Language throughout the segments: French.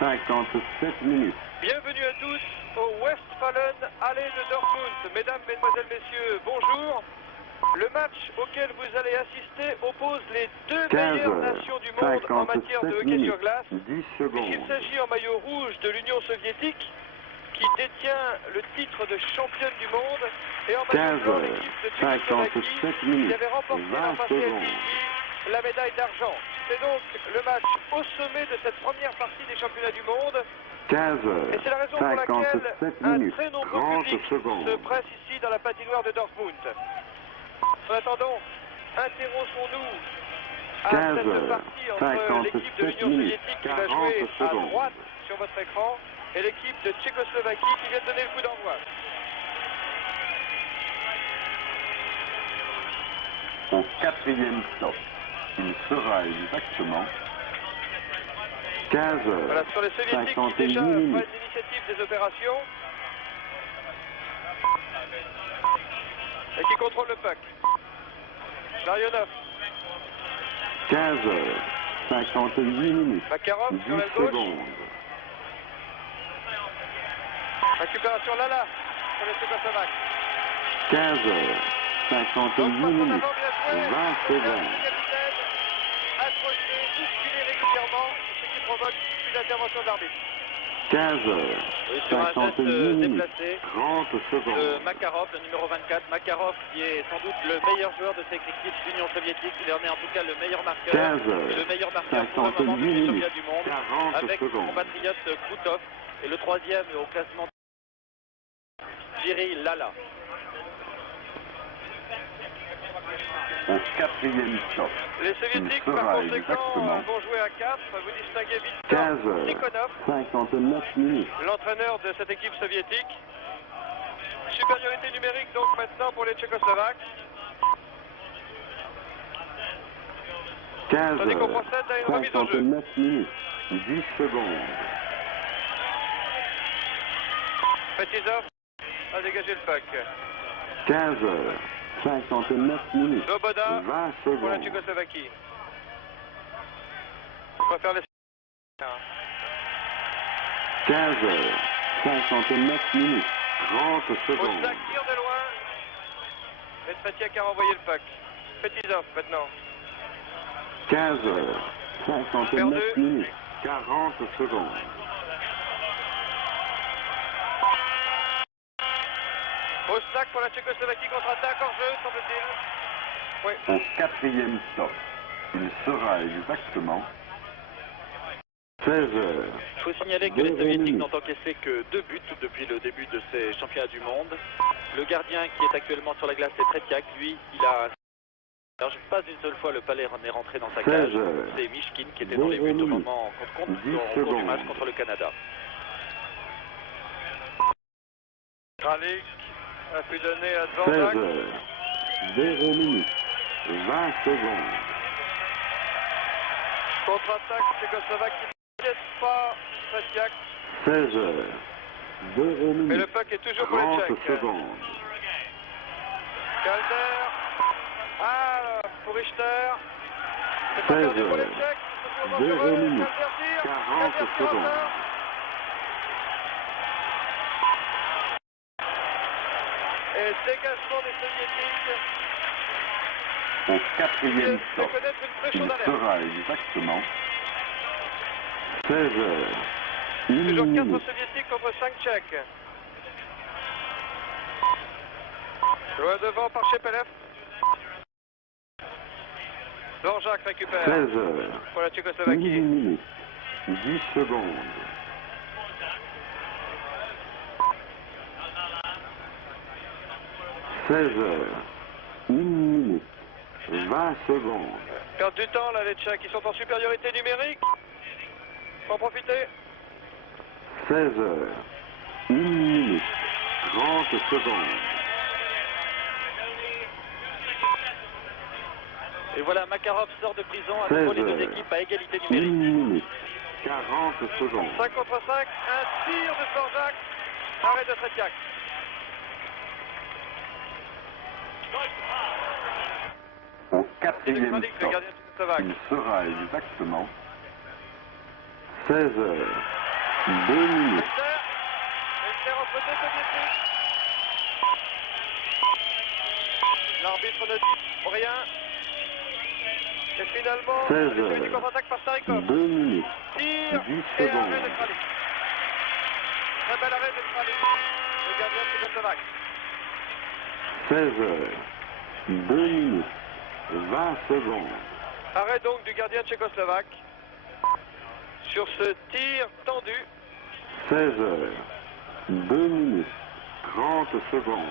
57 minutes. Bienvenue à tous au Westfalen Halle de Dortmund. Mesdames, Mesdemoiselles, Messieurs, bonjour. Le match auquel vous allez assister oppose les deux meilleures nations du monde en matière de hockey sur glace. 10 secondes. Il s'agit en maillot rouge de l'Union soviétique qui détient le titre de championne du monde et en maillot blanc l'équipe de Tchécoslovaquie qui avait remporté l'an passé à Helsinki la médaille d'argent. C'est donc le match au sommet de cette première partie des championnats du monde. 15 et c'est la raison pour laquelle un très nombreux public secondes. se presse ici dans la patinoire de Dortmund. En attendant, intéressons-nous à cette partie entre l'équipe de l'Union soviétique qui va jouer à droite sur votre écran et l'équipe de Tchécoslovaquie qui vient de donner le coup d'envoi. Au 4e stop, il sera exactement 15 heures. Voilà, ce sont les soviétiques qui déjà prennent l'initiative des opérations et qui contrôlent le puck. Larionov. 15 heures, 58 minutes. Makarov 10 sur la gauche. secondes. Récupération Lala pour les Tchécoslovaques. 15 heures, 58 minutes. 20 secondes. Accroché, bousculé régulièrement, ce qui provoque une intervention d'arbitre. 15 heures, Oui, sur un geste 58 minutes. déplacé 30 secondes. de Makarov, le numéro 24. Makarov qui est sans doute le meilleur joueur de cette équipe d'Union soviétique. Il en est en tout cas le meilleur marqueur. 15 Et le meilleur marqueur pour le 58 moment depuis les minutes. championnats du monde. 40 Avec son secondes. compatriote Krutov. Et le troisième au classement, Jiri Lala. Au 4e stop, Les soviétiques il par sera conséquent exactement vont jouer à 4. Vous distinguez 15 Viktor heures, Tikhonov, 59 minutes. l'entraîneur de cette équipe soviétique. Supériorité numérique donc maintenant pour les Tchécoslovaques. 15 Tandis qu'on heures, procède à une remise en jeu. 59 minutes. 10 secondes. Petizov a dégagé le puck. 15 heures, 59 minutes. Loboda 20 pour la secondes. Tchécoslovaquie. On va faire les... 15 heures, 59 minutes. 30 secondes. Osnak tire de loin. Et Tretiak a renvoyé le puck. Petizov maintenant. 15 heures, 59 Perdu. minutes. 40 secondes. Osnak pour la Tchécoslovaquie contre-attaque hors jeu, semble-t-il. Oui. Au 4e stop, il sera exactement 16 heures. Il faut signaler que les Soviétiques n'ont encaissé que 2 buts depuis le début de ces championnats du monde. Le gardien qui est actuellement sur la glace, c'est Tretiak. Lui, il a... Alors, pas une seule fois le palais n'est rentré dans sa cage. C'est Mishkin qui était dans les buts au moment au cours du match contre le Canada. Kralik a pu donner à 16 Dvorak. heures, 0 minutes. 20 secondes. Contre-attaque Tchécoslovaque qui ne laisse pas Tretiak. 16 heures, 0 minutes. Mais le puck est toujours pour les 30 Tchèques. secondes. Calder. Ah, pour Richter. C'est pas 16 perdu pour les heures, Tchèques. C'est toujours 0 dangereux. minutes. Calder tire. 40 Calder tire secondes. encore. Et dégagement des Soviétiques. Au 4e Je stop, connaître une très il chaude alerte. sera exactement 16 heures, 1 Toujours 4 minute. Soviétiques contre 5 Tchèques. Loin devant par Chepelev. Dvorak récupère 16 heures, pour la 1 Tchécoslovaquie. minute. 10 secondes. 16 heures, 1 minute. 20 secondes. Perdent du temps là les Tchèques, ils sont en supériorité numérique. Faut en profiter. 16 heures, 1 minute. 30 secondes. Et voilà, Makarov sort de prison à 16 nouveau les deux heures, équipes à égalité 1 numérique. minute. 40 secondes. 5 contre 5, un tir de Dvorak, arrêt de Tretiak. Au C'est 4e Kralik, le stop, gardien tchécoslovaque. il sera exactement 16 heures, 2 minutes. Essai entre deux soviétiques. L'arbitre ne dit rien. Et finalement, 16 l'essai heures. du contre-attaque par Starikov. 2 minutes. Tir 10 et secondes. arrêt de Kralik. Très bel arrêt de Kralik. Le gardien de Tchécoslovaque. 16 heures. 2 minutes. 20 secondes. Arrêt donc du gardien tchécoslovaque sur ce tir tendu. 16 heures. 2 minutes. 30 secondes.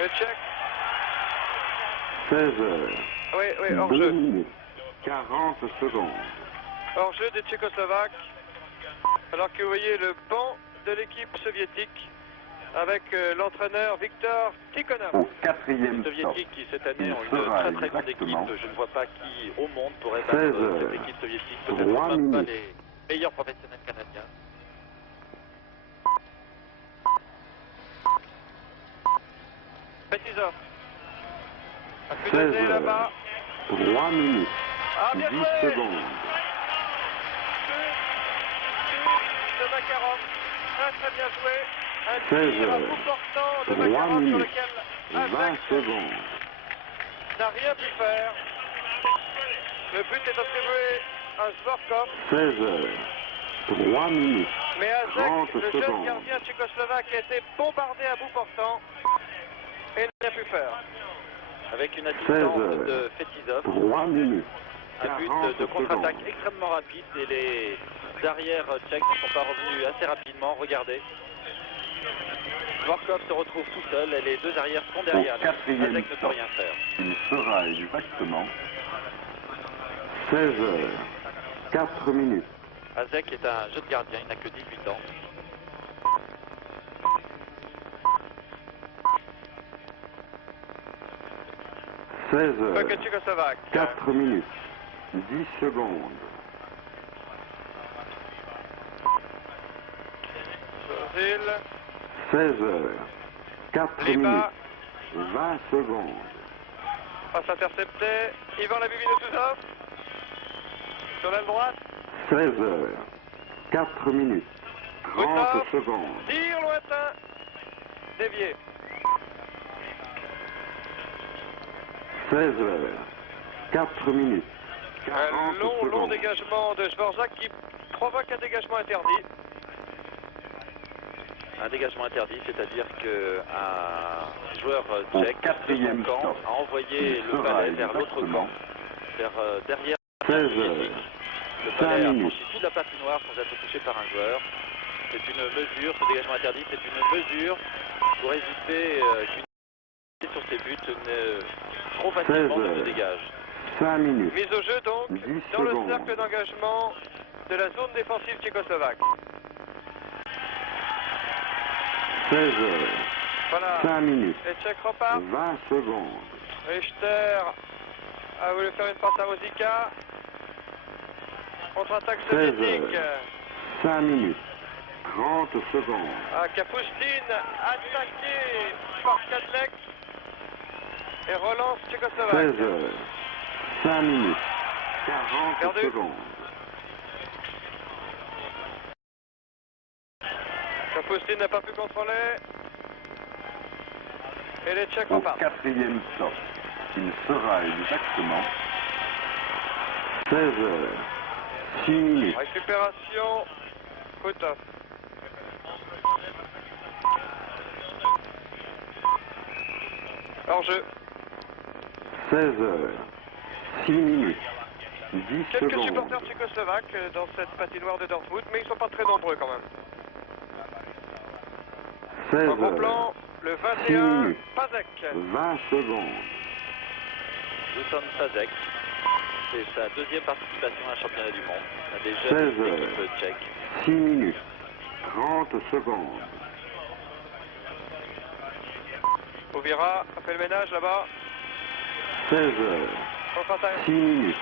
Le Tchèque. 16 heures. Oui, hors 2 jeu. minutes. 40 secondes. Hors jeu des Tchécoslovaques. Alors que vous voyez le banc de l'équipe soviétique avec l'entraîneur Viktor Tikhonov. Au quatrième Les stop. soviétiques qui cette année ont Il une sera très très grande équipe. exactement Je ne vois pas qui au monde pourrait 16 battre heures, cette équipe soviétique. Peut-être 3 même pas minutes. les meilleurs professionnels canadiens. Petizov. A pu 16 donner là-bas. heures. 3 minutes. Ah, 10 bien joué. secondes. De Makarov. Très bien joué. Un 16 tir à heures. bout portant de 3 Makarov sur minutes. lequel 20 Azek secondes. n'a rien pu faire. Le but est attribué à Zvorkov. 16 heures. 3 minutes. Mais Azek, 30 le jeune secondes. gardien tchécoslovaque, a été bombardé à bout portant et n'a pu faire. Avec une 16 assistance heures. de Fetizov. 3 minutes. Un but 40 de contre-attaque secondes. extrêmement rapide et les arrières tchèques ne sont pas revenus assez rapidement. Regardez. Zvorkov se retrouve tout seul et les deux arrières sont derrière. Au quatrième Azek ne peut stop. rien faire. Il sera exactement 16 heures. 4 minutes. Azek est un jeune gardien, il n'a que 18 ans. Puck heures. tchécoslovaque. 4 minutes. 10 secondes. Churchill. 16 heures. 4 Liba. minutes. 20 secondes. Passe intercepté. Ivan Labubinosuzov. Sur l'aile droite. 16 heures. 4 minutes. 30 Gustave. secondes. Tir lointain. Dévié. 16 heures. 4 minutes. Un 40 long secondes. dégagement de Dvorak qui provoque un dégagement interdit. Un dégagement interdit, c'est-à-dire qu'un joueur tchèque Au quatrième de son camp stop. a envoyé Il le sera balai vers l'autre exactement camp, vers derrière 16 le heures. Le 5 balai a minutes. franchi toute la patinoire sans être touché par un joueur. C'est une mesure, ce dégagement interdit, c'est une mesure pour éviter qu'une sur ses buts trop facilement ne se heures. dégage. 5 minutes. Mise au jeu donc 10 dans le secondes. cercle d'engagement de la zone défensive tchécoslovaque. 16 heures. Voilà. 5 minutes. Les Tchèques repartent. 20 secondes. Richter a voulu faire une passe à Rosica. Contre-attaque 16 soviétique. heures. 5 minutes. 30 secondes. À Kapustin, attaqué par Kadlec. Et relance 16 tchécoslovaque. heures. 5 minutes. 40 Perdu. secondes. Kapustin n'a pas pu contrôler. Et les Tchèques Au repartent. quatrième stop. Il sera exactement 16 heures. 6 minutes. Récupération. Kutov. Hors jeu. 16 heures. 6 minutes. 10 Quelques secondes. supporters tchécoslovaques dans cette patinoire de Dortmund, mais ils ne sont pas très nombreux quand même. 16 En gros heures. plan, le 6 21, minutes. Pazek. 20 secondes. Dusan Sazek, c'est sa deuxième participation à un championnat du monde. Un des 16 jeunes heures. équipes tchèques. 6 minutes. 30 secondes. Ouvira a fait le ménage là-bas. 16 heures. Contre-attaque. 6 minutes.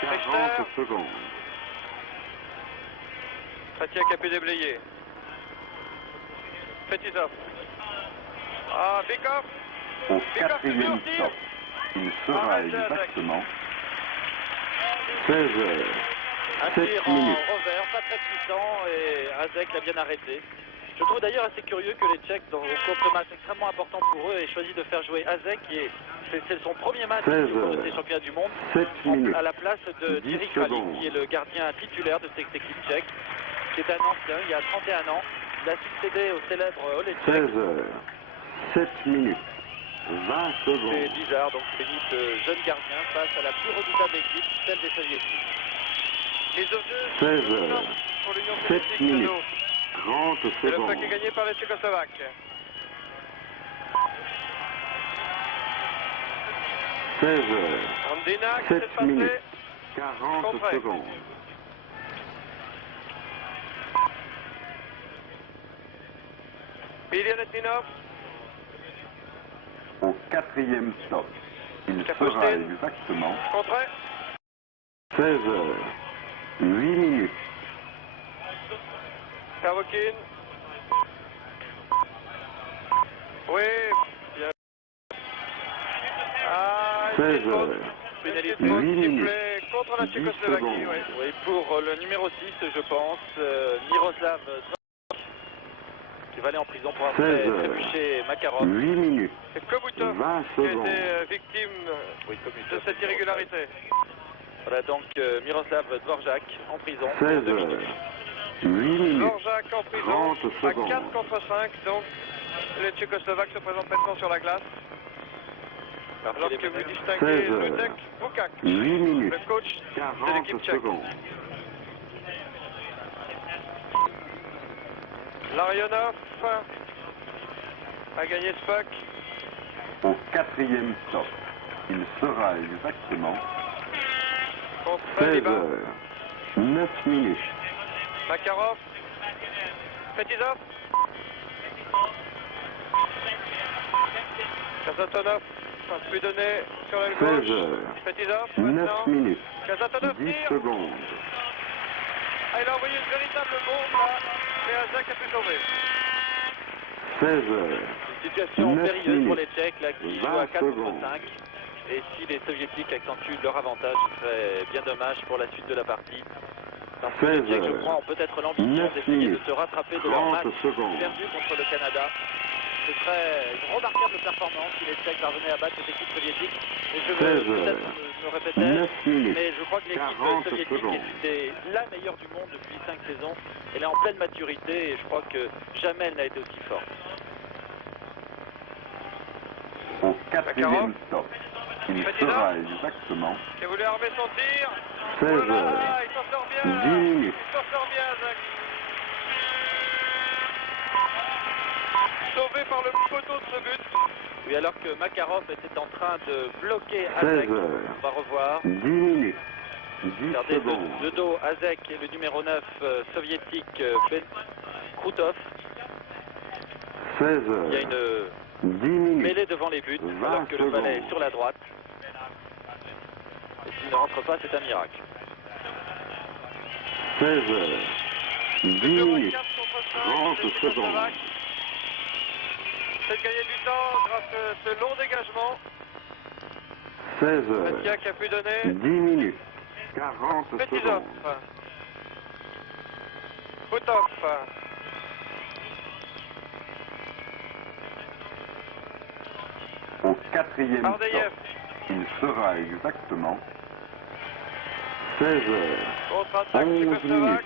Richter. 40 secondes. Tretiak a pu déblayer. Petizov. Ah, Bikov. Au Bikov quatrième tir. stop. Il sera Arrête, exactement 16 heures. Un 7 tir en minutes. revers, pas très puissant, et Hazek l'a bien arrêté. Je trouve d'ailleurs assez curieux que les Tchèques, dans ce match extrêmement important pour eux, aient choisi de faire jouer Hazek, c'est son premier match 16 au cours de ces championnats du monde, 7 minutes. à la place de 10 Thierry Kralik, secondes. qui est le gardien titulaire de cette équipe tchèque, qui est un ancien, il y a 31 ans. Il a succédé au célèbre Oletchek. 16 7 minutes. 20 C'est secondes. bizarre, donc c'est mis ce jeune gardien face à la plus redoutable équipe, celle des Soviétiques. Les au jeu 16 pour l'Union 7 soviétique. minutes. Sano. 30 Et le secondes. puck est gagné par les Tchécoslovaques. 16 Andina qui s'est 7 passé. minutes. 40 Contré. secondes. Ilya Litvinov. Au 4e stop. Il Kapustin. sera exactement Contré. 16 8 minutes. Pervokin. Oui. Bien. Ah, 16 Pénalité une faute 8 minutes. sifflée contre la 10 Tchécoslovaquie. secondes. Oui. Oui, pour le numéro 6, je pense, Miroslav Dvorak, qui va aller en prison pour avoir 16 trébuché Makarov. 8 minutes. C'est Kobutov 20 qui a secondes. été victime Oui, comme il de cette irrégularité. Voilà donc Miroslav Dvorak en prison. 16 2 minutes. 8 minutes. Dvorak en prison 30 à secondes. 4 contre 5. Donc les Tchécoslovaques se présentent maintenant sur la glace. Alors que vous distinguez 16 Ludek Bukak, 8 minutes. le coach de 40 l'équipe tchèque. secondes. Larionov a gagné ce puck. Au 4e stop. Il sera exactement Contre 16 Liba. 9 minutes. Makarov. Petizov. Kazatonov a pu donner sur la 16 gauche. Petizov 9 maintenant. minutes. Kazatonov 10 tire. secondes. Ah, il a envoyé une véritable bombe là. Et Hazek a pu sauver. 16 Une situation 9 périlleuse pour minutes. les Tchèques là, qui 20 jouent à 4 contre secondes. 5. Et si les Soviétiques accentuent leur avantage, ce serait bien dommage pour la suite de la partie. Parce que les 16 Tchèques, je crois, ont peut-être l'ambition 9 d'essayer de minutes. se rattraper de leur 30 match secondes. perdu contre le Canada. Ce serait une remarquable performance si les Tchèques parvenaient à battre cette équipe soviétique. Et je veux 16 peut-être me répéter, 9 minutes. mais je crois que l'équipe 40 soviétique secondes. est la meilleure du monde depuis 5 saisons. Elle est en pleine maturité et je crois que jamais elle n'a été aussi forte. Au 4e Makarov. stop. Il Petizov. sera exactement Qui a voulu armer son tir. 16 Oh là là, il s'en sort bien. 10 minutes. Il s'en sort bien, Hazek. Sauvé par le poteau de ce but. Oui, alors que Makarov était en train de bloquer 16 Hazek. On va revoir. 10 minutes. 10 Regardez secondes. de dos Hazek et le numéro 9 soviétique Ben Krutov. 16 Il y a une 10 minutes. mêlée devant les buts 20 alors que le balai est secondes. sur la droite. Et s'il ne rentre pas, c'est un miracle. 16 10 Le numéro minutes. 4 contre 5, 30 les secondes. Tchécoslovaques. C'est de gagner du temps grâce à ce long dégagement. 16 Mathia qui a pu donner 10 minutes. 40 Petizov. secondes. Boutov. Au 4e Ardeyev stop. Il sera exactement 16 contre-attaque 11 tchécoslovaque. minutes.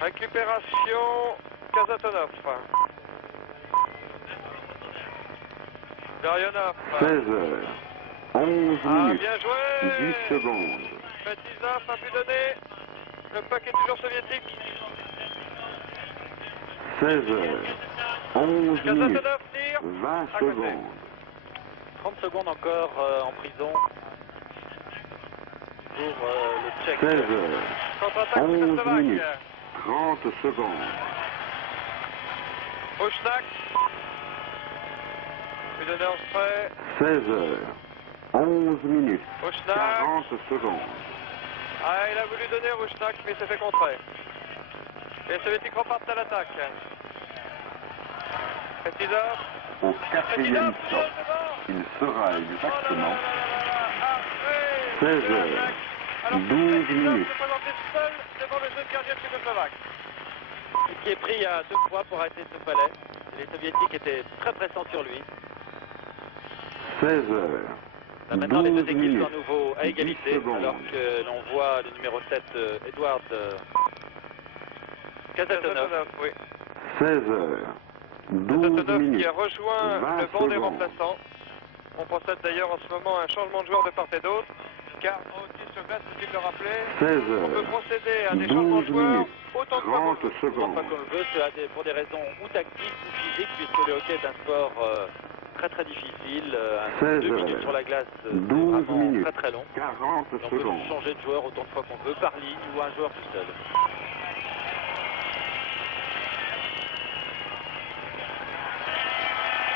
Récupération Kazatonov. Larionov. 16 11 Ah, minutes. bien joué. 10 secondes. Petizov a pu donner. Le puck est toujours soviétique. 16 11 minutes. Kazatonov tire. 20 À côté. secondes. 30 secondes encore en prison pour le Tchèque. 16 Contre-attaque 11 tchécoslovaque. minutes. 30 secondes. Oshnak. Pu donner en spray. 16 11 minutes. Oshnak. 40 secondes. Ah, il a voulu donner Oshnak, mais il s'est fait contrer. Les Soviétiques repartent à l'attaque. Petizov. Au 4e Petizov, stop. devant. Il sera Oh là là exactement là là là là. Après, 16 le Hazek a Alors, 12 Petitov minutes. s'est présenté seul devant le jeune gardien tchécoslovaque. Qui est pris à 2 fois pour arrêter ce palais. Les soviétiques étaient très pressants sur lui. 16 heures. Là, maintenant, les 12 deux équipes minutes. sont à nouveau à 10 égalité, secondes. alors que l'on voit le numéro 7, Edward Kazatonov. Oui. 16 heures. 12 Kazatonov minutes. qui a rejoint 20 le banc des secondes. remplaçants. On procède d'ailleurs en ce moment à un changement de joueur de part et d'autre. Car aussi sur glace, faut-il le rappeler, 16 on peut heures. procéder à des changements de 12 joueurs minutes. autant de fois qu'on 30 le veut. secondes. Pas comme veut, pour des raisons ou tactiques ou physiques, puisque le hockey est un sport très très difficile, 16 2 minutes heures. sur la glace, c'est 12 vraiment minutes. très très long. 40 On peut secondes. changer de joueur autant de fois qu'on veut, par ligne ou un joueur tout seul.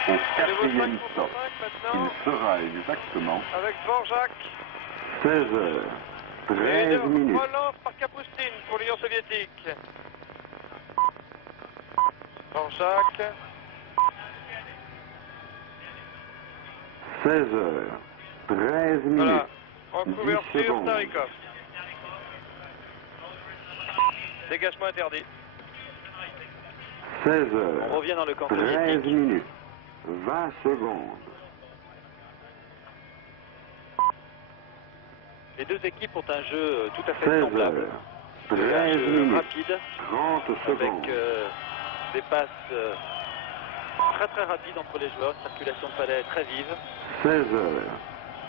Au À nouveau 5 quatrième contre stop. 5 Il maintenant, sera exactement avec Dvorak. 16 heures. Et 13 une minutes. relance par Kapustin pour l'Union soviétique. Dvorak. 16 heures. 13 minutes. Voilà. En 10 couverture, secondes. Starikov. Dégagement interdit. 16 On heures. revient dans le camp 13 soviétique. minutes. 20 secondes. Les deux équipes ont un jeu tout à fait 16 semblable. heures. Un 13 jeu minutes. rapide, 30 secondes. avec des passes très très rapides entre les joueurs, une circulation de palais très vive. 16 heures.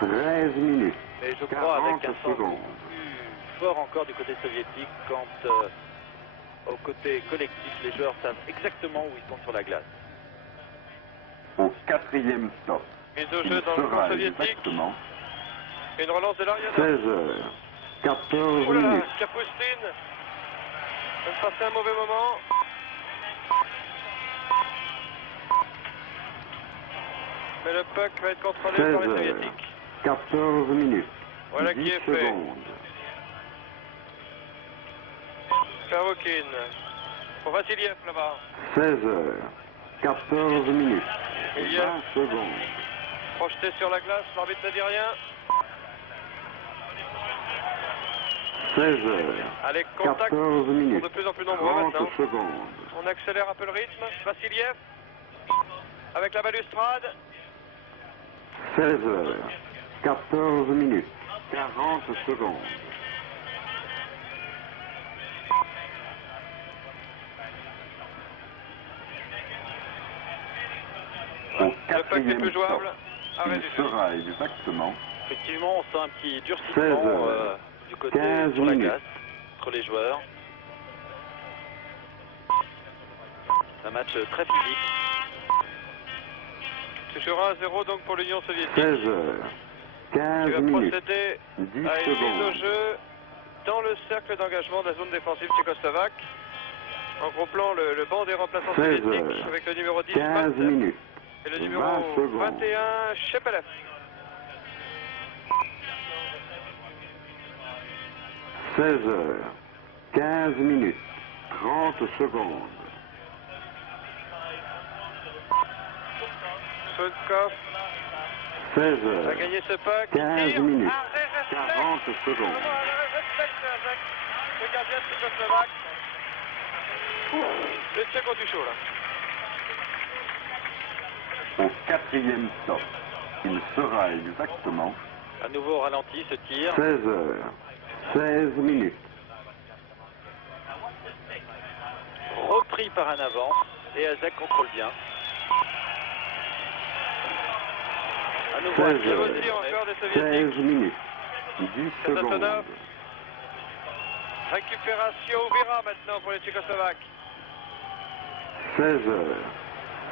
13 minutes. Mais je crois avec 40 un sens secondes. plus fort encore du côté soviétique quand au côté collectif les joueurs savent exactement où ils sont sur la glace. Au quatrième stop. Mise au Il jeu dans le camp sera soviétique. exactement Une relance de l'Ariana. 16 heures. 14 Oh là là, minutes. Kapustin vient de passer un mauvais moment. Mais le puck va être contrôlé 16 par les heures. soviétiques. 14 minutes. Voilà 10 qui est fait. secondes. Pervokin. Pour Vassiliev là-bas. 16 heures. 14 minutes. Il y a- 20 secondes. Projeté sur la glace, l'arbitre ne dit rien. 16 heures. Allez, contact 14 sont minutes. de plus en plus nombreux 30 maintenant. secondes. On accélère un peu le rythme. Vassiliev avec la balustrade. 16 heures. 14 minutes. 40 secondes. Au Le puck n'est quatrième plus stop. jouable. Arrêt Il du jeu. sera exactement Effectivement, on sent un petit 16 durcissement heures. du côté 15 sur la minutes. glace entre les joueurs. Un match très physique. C'est sur 1-0 donc pour l'Union soviétique. 16 heures. Qui 15 va minutes. procéder 10 à une mise au secondes. jeu dans le cercle d'engagement de la zone défensive tchécoslovaque. En gros plan, le banc des remplaçants 16 soviétiques heures. avec le numéro 10 15 Maltsev minutes. et le 20 numéro secondes. 21 Shepelev. 16 heures. 15 minutes. 30 secondes. Sudkov 16 a heures. gagné ce puck. 15 Tire. minutes. Arrêt, réflexe. 40 secondes. Vraiment, arrêt, réflexe avec le gardien tchécoslovaque. Le Tchèques ont du chaud là. Au quatrième stop. Il sera exactement À nouveau au ralenti, ce tir. 16 heures. 16 minutes. Repris par un avant. Et Azek contrôle bien. À nouveau 16 un tir heures. au tir Encore des 16 soviétiques. minutes. 10 secondes. Kazatonov. Récupération Ouvira maintenant pour les Tchécoslovaques. 16 heures.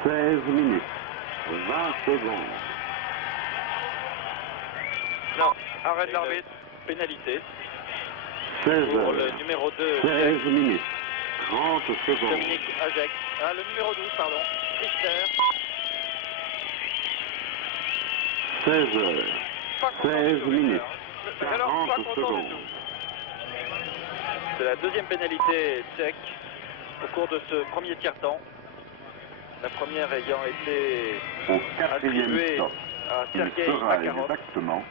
16 minutes. 20 secondes. Non, arrêt de l'arbitre. Pénalité 16 pour heures. le numéro 2, 16 minutes. 30 secondes. Dominique Azek. Ah, le numéro 12, pardon. Richter. 16 heures. Pas content 16 du tout, minutes. Mais alors, pas 40 content du secondes. tout. C'est la deuxième pénalité tchèque au cours de ce premier tiers-temps. La première ayant été Au quatrième attribuée stop. à Il Sergei sera Makarov. exactement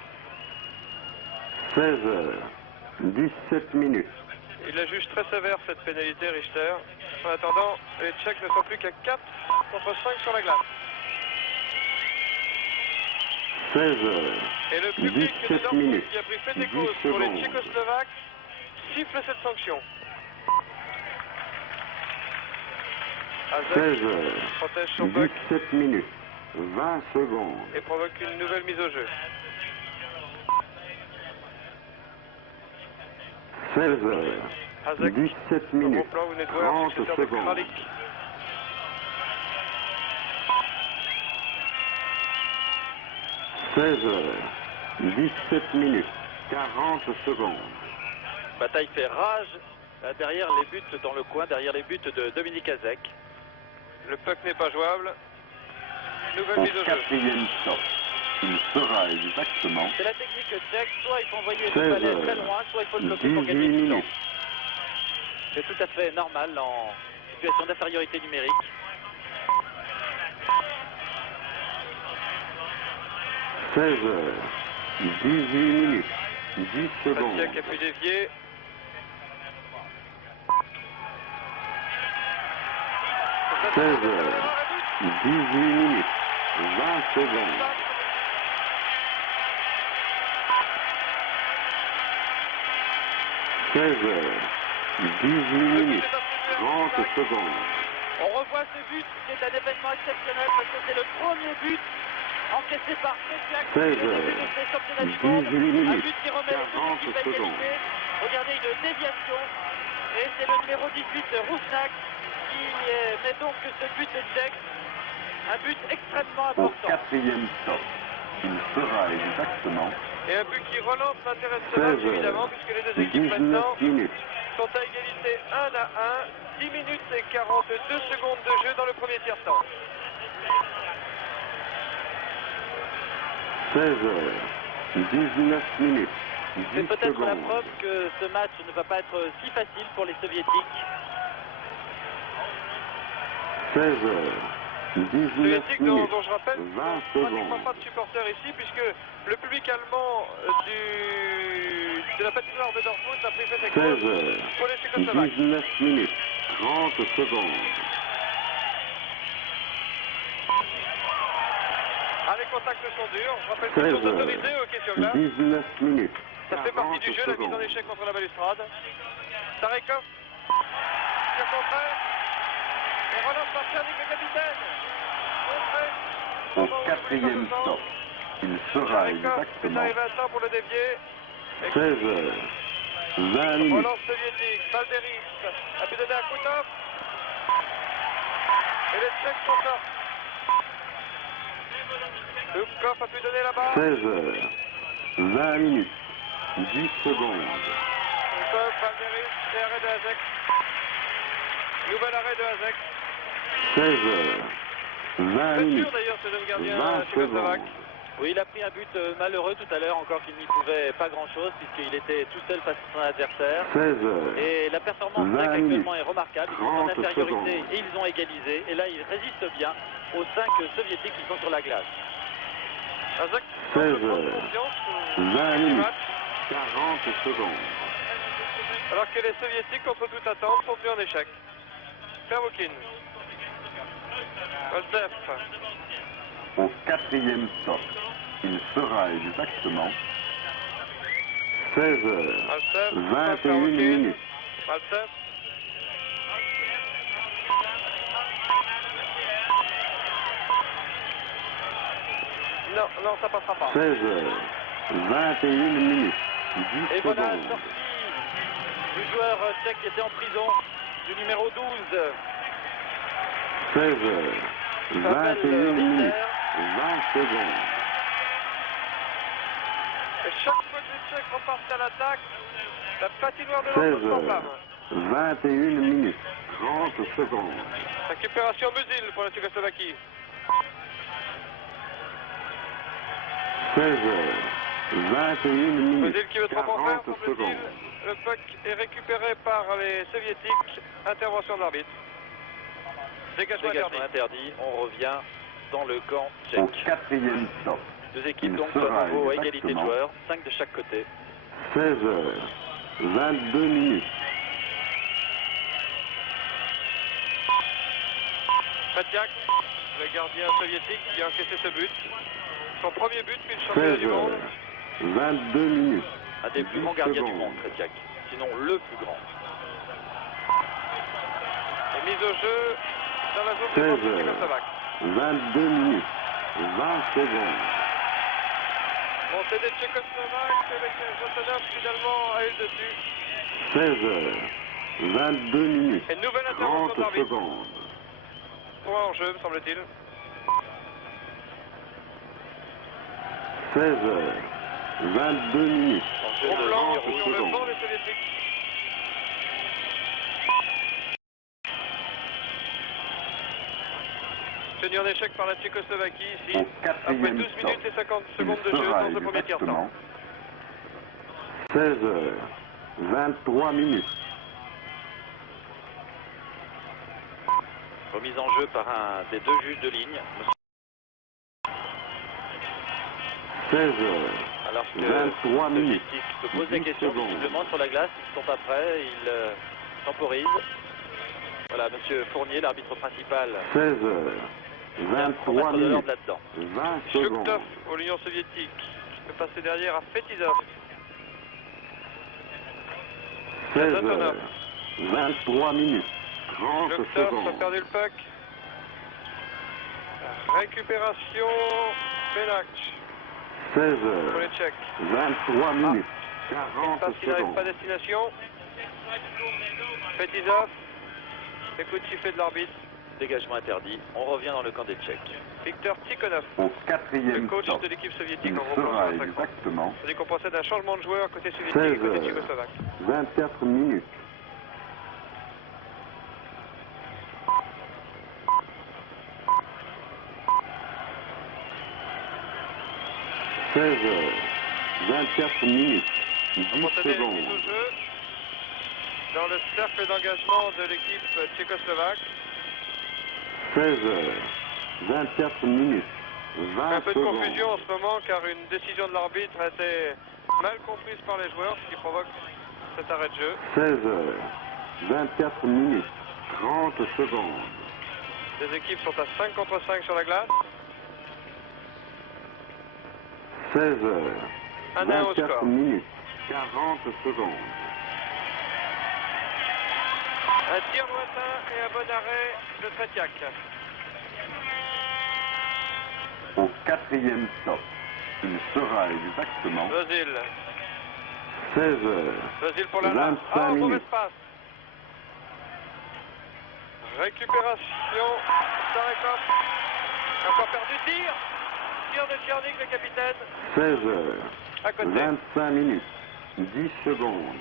16 heures. 17 minutes. Il la juge très sévère cette pénalité, Richter. En attendant, les Tchèques ne sont plus qu'à 4 contre 5 sur la glace. 16 heures. Et le public de 17 Dortmund minutes. qui a pris fait des 10 causes pour les secondes. Tchécoslovaques siffle cette sanction. 16 Hazek heures. protège son puck 17 minutes. 20 secondes. et provoque une nouvelle mise au jeu. 16 heures. Hazek, 17 au gros minutes. plan, vous venez de voir, 30 successeur de secondes. Kralik. 16 heures. 17 minutes. 40 secondes. Bataille fait rage derrière les buts dans le coin, derrière les buts de Dominique Hazek. Le puck n'est pas jouable. Nouvelle Au mise au jeu. quatrième stop. Il sera exactement C'est la technique tchèque, soit il faut envoyer 16 le balai très heures. loin, soit il faut le bloquer pour 18 gagner du temps. minutes. C'est tout à fait normal en situation d'infériorité numérique. 16 heures. 18 minutes. 10 secondes. Batiak a pu dévier. 16 heures. 18 minutes. 20 secondes. 16 heures. 18 minutes. 30 secondes. On revoit ce but qui est un événement exceptionnel parce que c'est le premier but encaissé par Batiak 16 depuis le début heures. de ces championnats du monde. 18 Un minutes. but qui remet les deux 40 équipes à secondes. égalité. Regardez une déviation et c'est le numéro 18 Rousnak qui met donc ce but tchèque. Un but extrêmement Au important. quatrième stop. Il sera exactement Et un but qui relance l'intérêt de ce 16 match, heures. évidemment, puisque les deux équipes 19 maintenant minutes. sont à égalité 1 à 1. 10 minutes et 42 secondes de jeu dans le premier tiers-temps. 16 heures. 19 minutes. C'est 10 peut-être la secondes. preuve que ce match ne va pas être si facile pour les soviétiques. 16 heures. 19 Soviétique dont minutes. je rappelle, 20 pratiquement secondes. pas de supporters ici, puisque le public allemand de la patinoire de Dortmund a pris fait ses 16 causes heures. pour les Tchécoslovaques. 19 minutes. 30 secondes. Ah, les contacts sont durs. Je rappelle 16 qu'ils sont heures. autorisés au hockey sur glace. 19 minutes. Ça fait partie du 40 jeu, la mise en secondes. échec contre la balustrade. Tarekov, tir contraire. Et relance par Tchernik, le capitaine. Contré. Au quatrième stop. Il sera Tarekov est exactement arrivé à temps pour le dévier. 16 heures. 20 minutes. Relance soviétique, Valderis a pu donner à Koutov. Et les Tchèques sont sortis. Dubkov a pu donner la balle. 16 heures. 20 minutes. 10 secondes. Koutov, Valderis et arrêt de Hazek. Nouvel arrêt de Hazek. 16 heures. 20 Très minutes. sûr d'ailleurs ce jeune gardien 20 tchécoslovaque. secondes. Oui, il a pris un but malheureux tout à l'heure, encore qu'il n'y pouvait pas grand-chose, puisqu'il était tout seul face à son adversaire. 16 heures. Et la performance 20 tchèque actuellement minutes. est remarquable. Ils sont en 30 infériorité secondes. et ils ont égalisé. Et là, ils résistent bien aux 5 soviétiques qui sont sur la glace. Hazek 16 semble prendre heures. confiance au 20 du minutes. match, 40 secondes. alors que les soviétiques, contre toute attente, sont plus en échec. Pervokin. Olsev. Au quatrième stop. Il sera exactement 16 heures. Olsev. 21 minutes. Olsev. Non, non, ça passera pas. 16 heures. 21 minutes. 10 Et voilà la secondes. sortie du joueur tchèque qui était en prison, du numéro 12. 16 heures. 21 minutes. 20 secondes. Et chaque fois que les Tchèques repartent à l'attaque, la patinoire de 16 Dortmund heures. s'enflamme. 21 minutes. 30 secondes. Récupération Musil pour la Tchécoslovaquie. 16 heures. 21 minutes. Musil qui veut trop en faire, 40 semble-t-il. secondes. Le puck est récupéré par les soviétiques. Intervention de l'arbitre. Dégagement Dégagement interdit. interdit. On revient dans le camp Au tchèque. quatrième stop. Deux équipes Il donc à sera nouveau à égalité de exactement joueurs, 5 de chaque côté. 16 heures. 22 minutes. Matiak, le gardien soviétique qui a encaissé ce but. Son premier but, puis le championnat 16 du monde. heures, 22 minutes. Un des plus 10 grands gardiens du secondes. monde, Tretiak. Sinon le plus grand. Et mise au jeu dans la zone 16 défensive heures, tchécoslovaque. 22 minutes. 20 secondes. Montée des Tchécoslovaques avec Jotanov finalement a eu le dessus. 16 heures, 22 minutes. Et nouvelle intervention 30 de l'arbitre. secondes. Point en jeu, me semble-t-il. 16 heures, 22 minutes. En jeu Au de blanc ligne sur rouge. le banc des soviétiques. Tenu en échec par la Tchécoslovaquie ici. Au Après quatrième 12 stop. minutes et 50 Il secondes de jeu sera dans ce premier tiers-temps. exactement 16 heures, 23 minutes. Remise en jeu par un des deux juges de ligne. 16 heures, Alors que 23 le minutes. soviétique se pose la 10 question, secondes. visiblement sur la glace, ils sont pas prêts, ils temporisent. Voilà, monsieur Fournier, l'arbitre principal, 16 heures, pour 23 mettre de minutes. l'ordre là-dedans. 20 Shuktov secondes. pour l'Union soviétique. Qui peut passer derrière à Fetizov. 16 heures, 23 minutes. 30 Shuktov a secondes. perdu le puck. Récupération. Benac 16 pour heures, les Tchèques. 23 minutes. Passe 40 qui n'arrive secondes. pas à destination. Fetizov. Écoute sifflet de l'arbitre. Dégagement interdit, on revient dans le camp des Tchèques. Victor Tikhonov, Au le quatrième coach stop, de l'équipe soviétique il en gros plan sera sur 50. exactement C'est-à-dire qu'on procède à un changement de joueur côté soviétique 16 et côté heures, tchécoslovaque. 24 minutes. « 16 heures, 24 minutes, 10 On procède à une secondes. mise au jeu dans le cercle d'engagement de l'équipe tchécoslovaque. 16 heures, 24 minutes, 20 Un peu de secondes. confusion en ce moment car une décision de l'arbitre a été mal comprise par les joueurs, ce qui provoque cet arrêt de jeu. 16 heures, 24 minutes, 30 secondes. Les équipes sont à 5 contre 5 sur la glace. 16 heures, 1-1 au 24 score. minutes, 40 secondes. Un tir lointain et un bon arrêt de Tretiak. Au quatrième stop, il sera exactement Vasil. 16 heures, Vasil pour la 25 mauvaise minutes. passe. Récupération. Starekov. Encore perdu. Tir. Tir de Tchernik, le capitaine. 16 heures, À côté. 25 minutes, 10 secondes.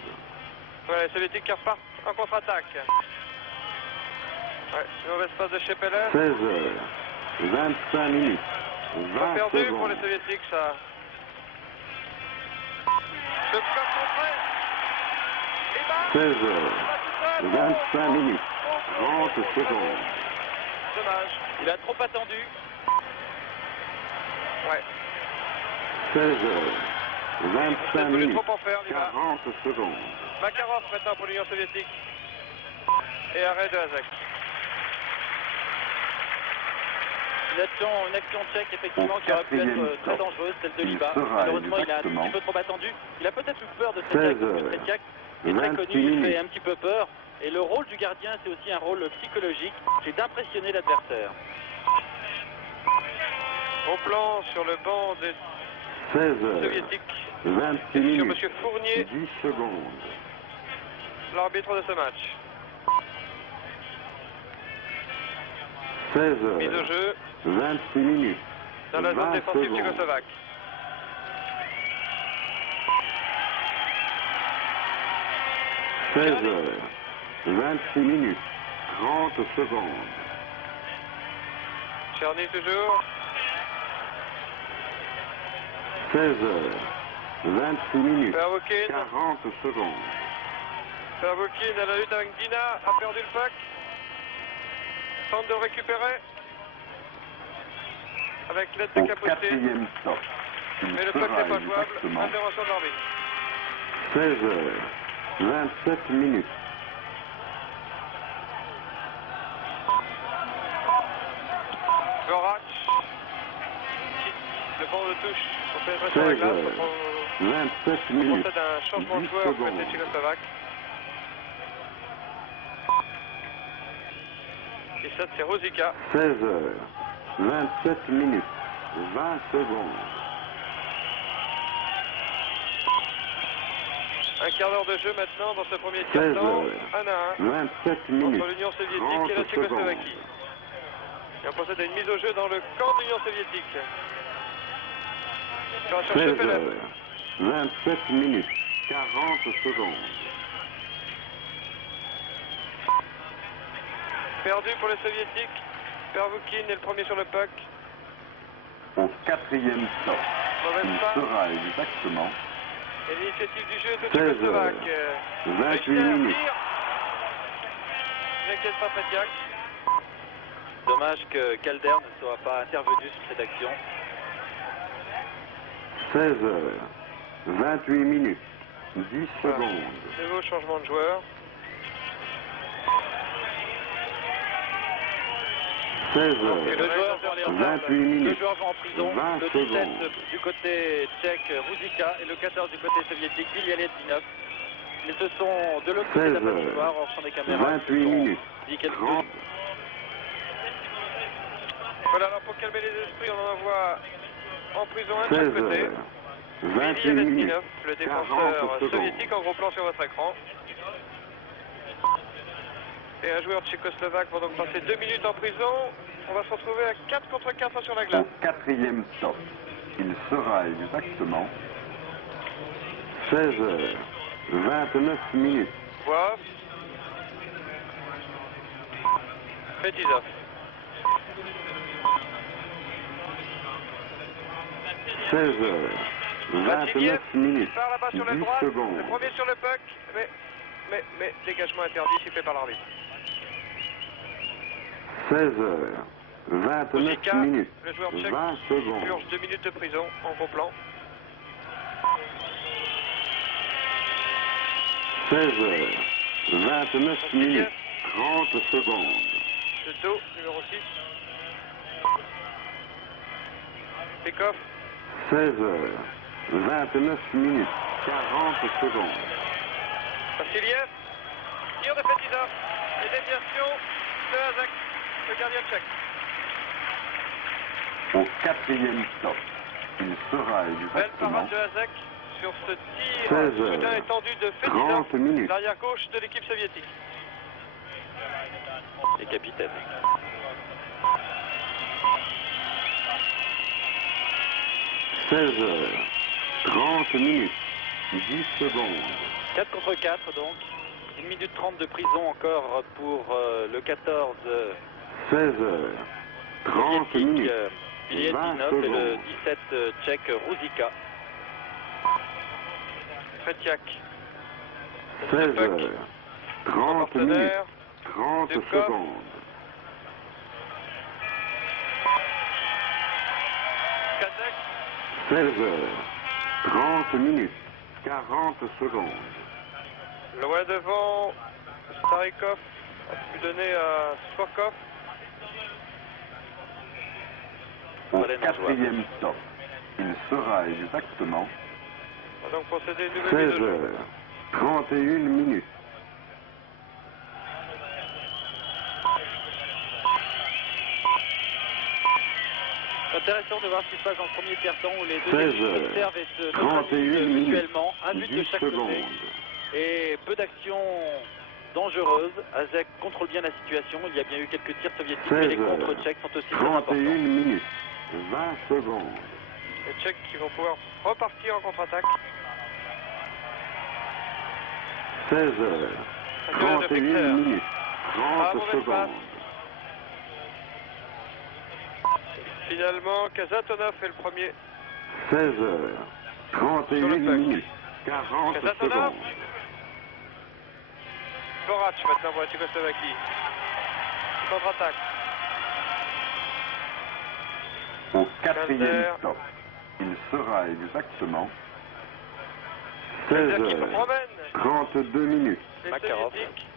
Voilà, les soviétiques qui repartent en contre-attaque. Ouais, une mauvaise passe de Chepeler. 16 heures, 25 minutes, Pas 20 perdu pour les secondes. soviétiques, ça. Le score contre. Et bah, 16 heures, pas tout seul. 25 minutes, 30 secondes. Dommage. Il a trop attendu. Ouais. 16 heures, Il a 25 peut-être voulu minutes, trop en faire, Liva. 40 secondes. Makarov maintenant pour l'Union soviétique. Et arrêt de Hazek. Une action tchèque effectivement Au qui aurait pu être quatrième très stop, dangereuse, celle de il Liba. sera Malheureusement, il a un exactement petit peu trop attendu. Il a peut-être eu peur de 16 Tretiak, parce que heures, Tretiak est très 26 connu, il fait minutes. un petit peu peur. Et le rôle du gardien, c'est aussi un rôle psychologique, c'est d'impressionner l'adversaire. Au plan sur le banc des 16 heures, soviétiques. 26 Sur minutes, M. Fournier, 10 secondes. l'arbitre de ce match. 16 Mise au heures, jeu 26 minutes, dans la zone 20 défensive secondes. tchécoslovaque. 16 heures, 26 minutes, 30 secondes. Tcherny toujours. 16 heures, 26 minutes, Pervokin. 40 secondes. Pervokin à la lutte avec Dina a perdu le puck. Tente de le récupérer. Avec l'aide de Au Capoté. quatrième stop, il Mais le puck sera n'est pas jouable. exactement Intervention de l'arbitre. 16 heures, 27 minutes. Gorac. Le banc de touche pour pénétrer sur la 16 glace. heures. 27 On minutes. procède à un changement de 10 joueur secondes. côté tchécoslovaque. Et ça, c'est Rosica. 16 heures. 27 minutes. 20 secondes. Un quart d'heure de jeu maintenant dans ce premier 16 quart-temps. heures. 1 à 1 27 minutes. entre l'Union soviétique 30 et la secondes. Tchécoslovaquie. Et on procède à une mise au jeu dans le camp de l'Union soviétique. On va 16 chercher Pelem. heures. 27 minutes. 40 secondes. Perdu pour les soviétiques. Pervoukine est le premier sur le puck. Au 4e stop. Mauvaise Il passe. sera exactement Et l'initiative du jeu est au 16 heures. Tchécoslovaque. 28 Richter minutes. tire. N'inquiète pas Fatiak. Dommage que Calder ne soit pas intervenu sur cette action. 16 heures. 28 minutes. 10 Voilà. secondes. Nouveau changement de joueur. 16 Et heures. Le joueur vont aller en 28 Le minutes. joueur va en prison. 20 Le 17 secondes. du côté tchèque, Ruzika, et le 14 du côté soviétique, Ilya Letvinov. Ils se sont de l'autre côté de la 16 heures. patinoire en champ des caméras. 28 Ils se sont minutes. dit quelque 30. chose. Voilà, alors pour calmer les esprits, on en envoie en prison un de 16 chaque côté. heures. 28 Ilya minutes. Letvinov, le 40 défenseur secondes. soviétique, en gros plan sur votre écran. Et un joueur tchécoslovaque va donc passer 2 minutes en prison. On va se retrouver à 4 contre 4 sur la glace. Au 4e stop. Il sera exactement 16 heures. 29 minutes. Voix. Fetisov. 16 heures. 29 minutes. Part là-bas sur la 10 droite. secondes. Le premier sur le puck. Mais dégagement interdit, sifflé par l'arbitre. 16 heures. 29 Rosica, minutes. le joueur tchèque, 20 secondes. purge 2 minutes de prison en gros plan. 16 heures. 29 minutes. 30 secondes. Le dos, numéro 6. Pekov. 16 heures. 29 minutes. 40 secondes. Vassiliev. Tir de Fetisov. Et déviation de Hazek, le gardien tchèque. Au 4e stop. Il sera Belle exactement parade de Hazek sur ce tir 16 soudain heures. étendu de 30 Fetisov, minutes. l'arrière gauche de l'équipe soviétique. Et capitaine. 16 heures. 30 minutes. 10 secondes. 4 contre 4 donc. 1 minute 30 de prison encore pour le 14 16 heures. 30 soviétique, minutes. Ilya 20 Letvinov, et le secondes. 17 tchèque Ruzika. Fetiak. 16 heures. 30 minutes. Partenaire. 30 Zubkov. secondes. Kazek. 16 heures. 30 minutes. 40 secondes. Loin devant, Starikov a pu donner à Svorkov. Au Voilà, non, 4e stop. Il sera exactement On va donc procéder à une nouvelle mise 16 au jeu. heures. 31 minutes. C'est intéressant de voir ce qui se passe dans le premier tiers-temps où les deux 16 équipes heures. s'observent et se 31 neutralisent minutes. mutuellement. Un but de 10 chaque côté secondes. et peu d'actions dangereuses. Azek contrôle bien la situation. Il y a bien eu quelques tirs soviétiques, 16 mais les heures. contre tchèques sont aussi très 31 importants. minutes. 20 secondes. Les Tchèques qui vont pouvoir repartir en contre-attaque. 16 heures. 31 minutes. 30 mauvaise secondes. passe. Finalement, Kazatonov est le premier. 16 heures. 31 Sur le puck. minutes. 40 Kazatonov. secondes. Gorac maintenant pour la Tchécoslovaquie. Contre-attaque. Au 4e Calder. stop. Il sera exactement 16 Calder qui heures. promène. 32 minutes. Les Makarov. Soviétiques.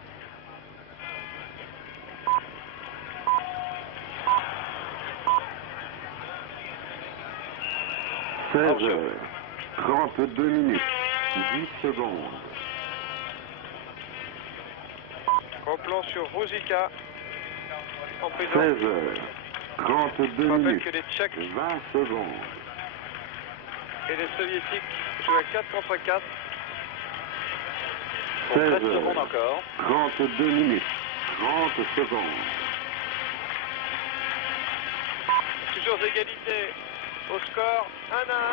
16 heures, 32 minutes, 10 secondes. Gros plan sur Ruzicka. En prison. 16 heures, 32 Je rappelle minutes, que les Tchèques 20 secondes. et les Soviétiques jouent à 4 contre 4. Pour 16 13 secondes heures, encore. 32 minutes, 30 secondes. Toujours égalité au score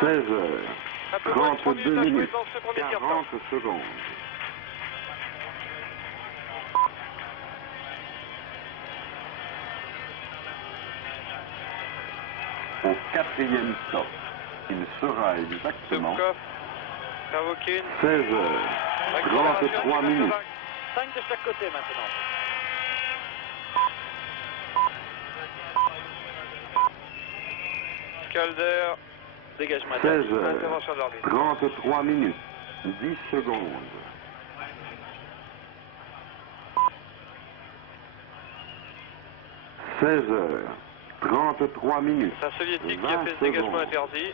1-1. 16 heures, Un peu moins de 3 32 minutes à jouer minutes, dans ce premier tiers-temps. 40 secondes. Au quatrième stop, il sera exactement Zubkov, Savokin, 16 heures, 33 minutes. 5 de chaque côté maintenant. Calder, Dégagement 16 interdit. heures, intervention de l'arbitre. 33 minutes, 10 secondes. 16 heures, 33 minutes, C'est un Soviétique qui a 20 fait ce dégagement secondes. interdit.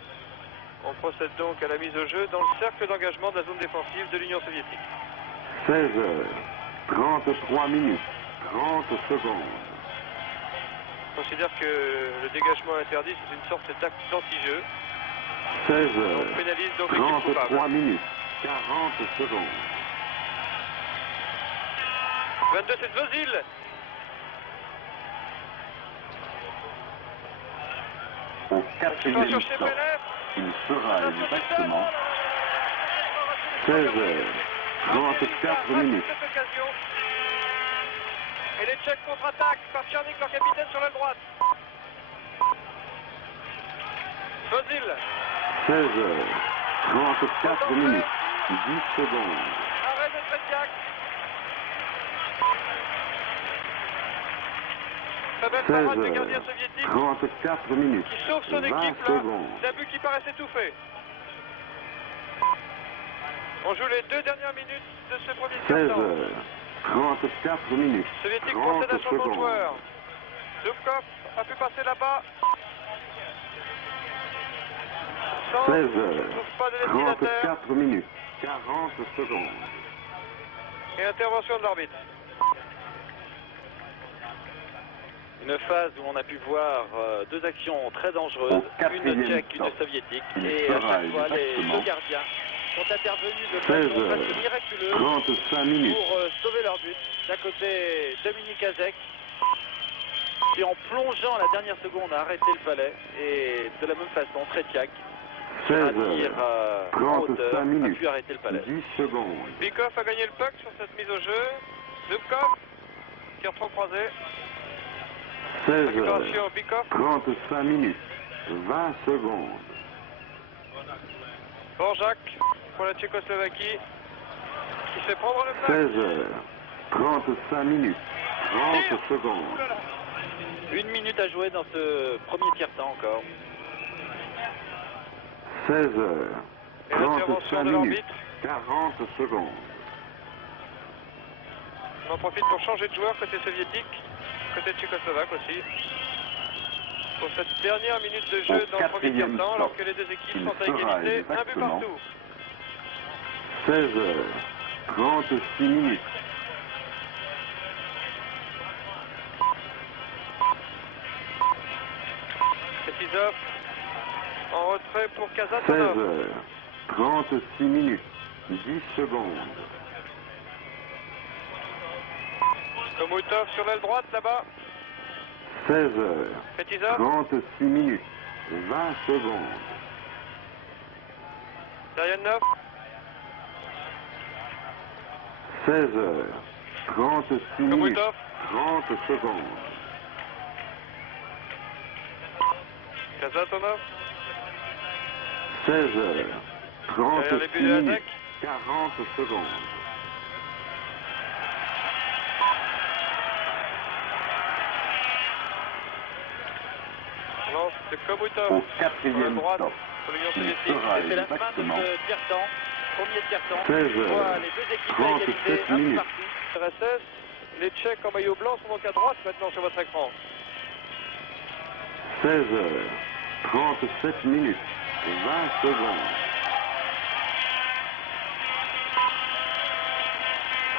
On procède donc à la mise au jeu dans le cercle d'engagement de la zone défensive de l'Union soviétique. 16 heures, 33 minutes, 30 secondes. Je considère que le dégagement interdit, c'est une sorte d'acte d'anti-jeu. 16 On heures, pénalise donc l'équipe coupable. 33 minutes, 40 secondes. 22, c'est Vozil. Au quatrième Attention chez stop, Belev. il sera exactement 16 heures, 34 minutes. Cette occasion. Et les Tchèques contre-attaquent par Tchernik, leur capitaine, sur l'aile droite. Vozil. 16 heures, 34 minutes, 10 secondes. Arrêt de Tretiak. Très belle 16 parade du gardien heures, soviétique 34 minutes, qui sauve son 20 équipe là secondes. d'un but qui paraissait tout fait. On joue les 2 dernières minutes de ce premier 16 quart-temps. heures, 34 minutes, Soviétique 30 procède à changement de secondes. joueur. Zubkov a pu passer là-bas. 16 ne heures, trouve pas de destinataire. 34 minutes, 40 secondes. Et intervention de l'arbitre. Une phase où on a pu voir deux actions très dangereuses, Au quatrième une tchèque, une stop. soviétique, Il et à sera chaque fois les exactement deux gardiens sont intervenus de 16 façon heures, presque miraculeuse 35 minutes. pour sauver leur but. D'un côté, Dominique Hazek, qui en plongeant à la dernière seconde a arrêté le palais, et de la même façon, Tretiak, 16 un tir heures, en hauteur, 35 a minutes, pu arrêter le palais. 10 secondes. Bikov a gagné le puck sur cette mise au jeu. Zubkov, tir trop croisé. 16 heures, Récupération Bikov. 35 minutes, 20 secondes. Borjak pour la Tchécoslovaquie qui fait prendre le puck. 16 heures, 35 minutes, 30 secondes. 1 minute à jouer dans ce premier tiers-temps encore. 16 heures, Et l'intervention 35 de minutes, l'arbitre. 40 secondes. On en profite pour changer de joueur côté soviétique, côté tchécoslovaque aussi. Pour cette dernière minute de jeu Au dans le premier quatrième tiers-temps, alors stop, que les deux équipes il sont à sera égalité, un but exactement partout. 16 heures, 36 minutes. Petizov en retrait pour 16 Kazatonov. heures, 36 minutes, 10 secondes. Komutov sur l'aile droite là-bas. 16 heures, Petizov. 36 minutes, 20 secondes. Derianov. 16 heures, 36 minutes, Komutov. 30 secondes. Kazatonov. 16 heures, Derrière les 36 buts de minutes, Hazek. 40 secondes. Lance de Komutov. Au Sur la quatrième droite stop, pour l'Union il soviétique. sera C'était la fin de exactement ce tiers-temps. premier tiers-temps. 16 On voit heures, les deux équipes 37 égalisées un peu minutes. partout. RSS, les Tchèques en maillot blanc sont donc à droite maintenant sur votre écran. 16 heures, 37 minutes, 20 secondes.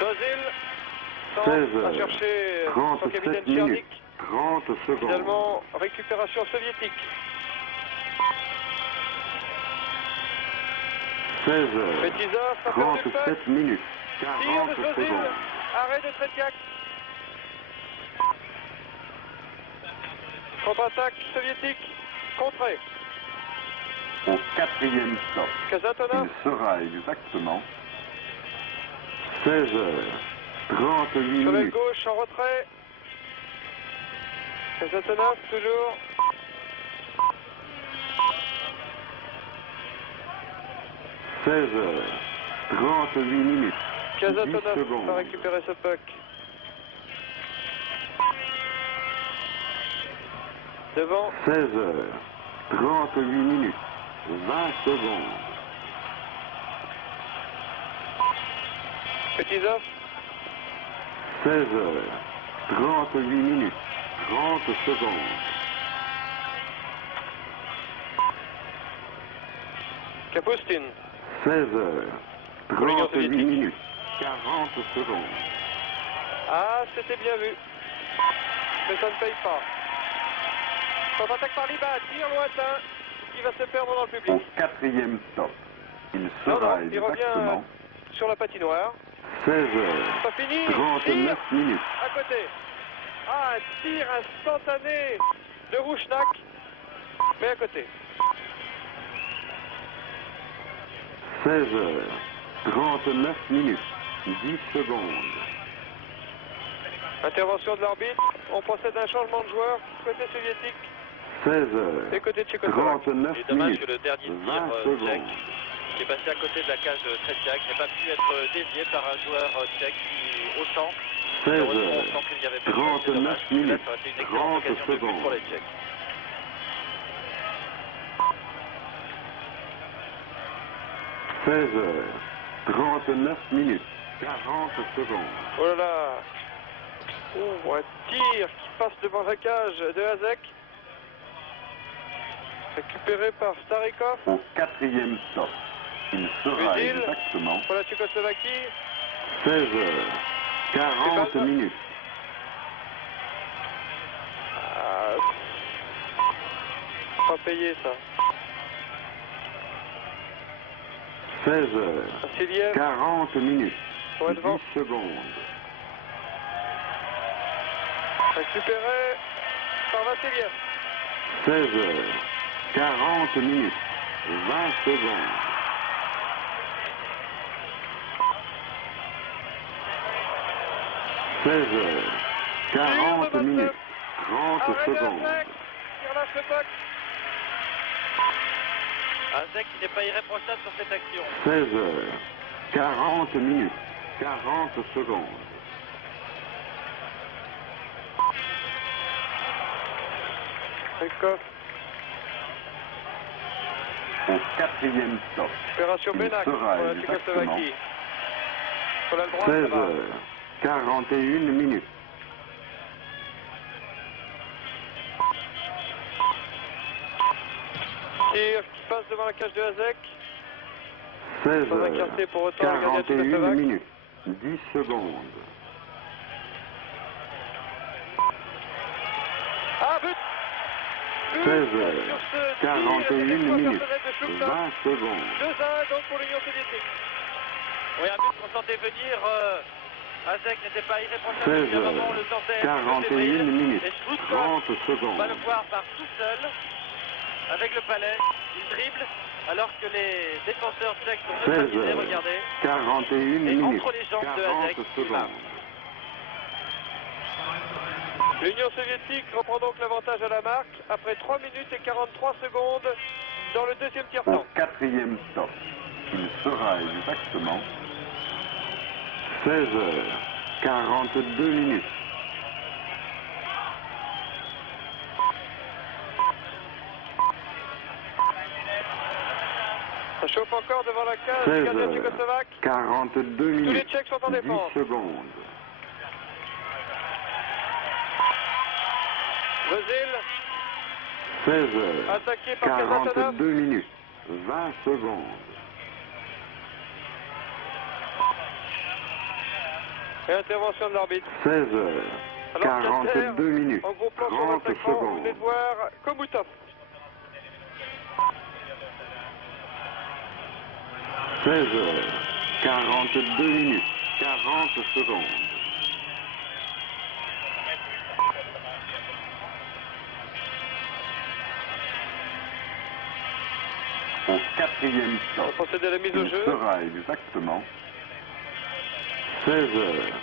Ozil 16 va heures, chercher son 37 capitaine minutes, Tchernik. 30 secondes. Finalement, récupération soviétique. 16 heures, Petizov a perdu le puck. 37 minutes, Tir 40 de Ozil. secondes. Arrêt de Tretiak. Contre-attaque soviétique. Contrée. Au 4e stop, Kazatonov. il sera exactement 16 heures, 38 Sur l'aile minutes. gauche en retrait. Kazatonov toujours. « 16 heures, 38 minutes, 10 Kazatonov va secondes. récupérer ce puck. Devant. 16 heures, 38 minutes, 20 secondes. Petizov. 16 heures, 38 minutes, 30 secondes. Kapustin. 16 heures, l'Union 38 soviétique. minutes, 40 secondes. Ah, c'était bien vu. Mais ça ne paye pas. Contre-attaque par Liba, tir lointain, qui va se perdre dans le Au public. 4e stop, il Non, sera non, il revient exactement sur la patinoire. 16 heures, Pas fini, 39 tir minutes. à côté. Ah, un tir instantané de Rouchnak, mais à côté. 16 heures, 39 minutes, 10 secondes. Intervention de l'arbitre, on procède à un changement de joueur, côté soviétique 16 heures, et côté tchécoslovaque. 39 C'est dommage minutes, que le dernier tir 20 tchèque, secondes. qui est passé à côté de la cage de Tretiak, n'ait pas pu être dévié par un joueur tchèque qui, au centre, 16 heureusement au heures, centre il n'y avait pas de 39 c'est dommage, minutes, parce que là, ça aurait été une excellente 30 occasion de but secondes. pour les Tchèques. 16 heures, 39 minutes, 40 secondes. Oh là là. Oh, un tir qui passe devant la cage de Hazek. Récupéré par Starikov. Au 4e stop, il sera Udil. exactement Pour la Tchécoslovaquie. 16 heures, 40 C'est pas ça. minutes. Ah, pas payé ça. 16 heures, Vassiliev. 40 minutes, Ouais, 10 devant. secondes. Récupéré par Vassiliev. 16 heures, 40 minutes, 20 secondes. 16 heures, 40 minutes, 30 Arrêt de secondes. Hazek. Qui relâche le puck. Hazek n'est pas irréprochable sur cette action. 16 heures, 40 minutes, 40 secondes. Rykov. Au 4e stop, Opération il Benak pour sera la exactement Tchécoslovaquie. Sur la droite, 16 ça va. heures, 41 minutes. Tir qui passe devant la cage de Hazek. 16 Sans heures, incarter pour autant le gardien 41 tchécoslovaque. minutes, 10 secondes. Ah, but! 16 heures, sur ce 41 tir, minutes, personnel de Shubkov. 20 secondes. 2-1 donc pour l'Union soviétique. Oui, un but qu'on sentait venir. Hazek n'était pas 16 irréprochable, évidemment, on le heures, sentait. 41 minutes, Et Shubkov 30 va secondes. le voir par tout seul, avec le palais, il dribble, alors que les défenseurs tchèques sont 16 neutralisés, heures, regardez. 41 Et minutes, entre les jambes de 40 Hazek, il marque. secondes. L'Union soviétique reprend donc l'avantage à la marque après 3 minutes et 43 secondes dans le deuxième Au tiers-temps. 4e stop, il sera exactement 16 heures, 42 minutes. Ça chauffe encore. encore devant la cage 16 du gardien heures, tchécoslovaque. 42 Tous les minutes, Tchèques sont en 10 défense. secondes. Vezil, 16 heures, attaqué par Kazatonov. 42 minutes, 20 secondes. Et intervention de l'arbitre. 16 heures, Alors, 42 minutes, en gros plan sur 30 votre écran, vous venez secondes. de voir Komutov. 16 heures, 42 minutes, 40 secondes. Au quatrième On va stop, procéder à la mise au il jeu. sera exactement 16 heures,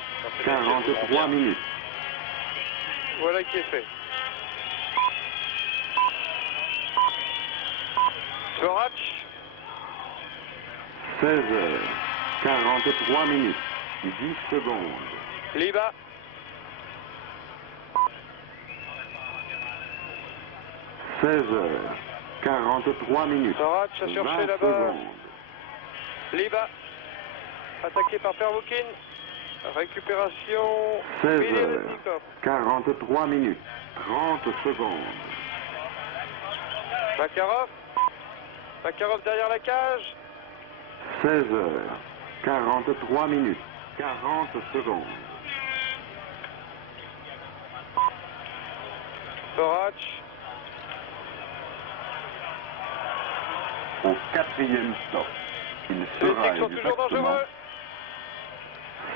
43 minutes. Voilà qui est fait. Svorac, 16 heures, 43 minutes, 10 secondes. Liba, 16 heures, 43 minutes, Svorac a 20 cherché là-bas. secondes. Liba, attaqué par Pervoukine. Récupération. 16 heures, Bilevetnikov. 43 minutes, 30 secondes. Makarov. Makarov derrière la cage. 16 heures, 43 minutes, 40 secondes. Svorac. Au quatrième stop, il Les sera Tchèques sont toujours exactement dangereux.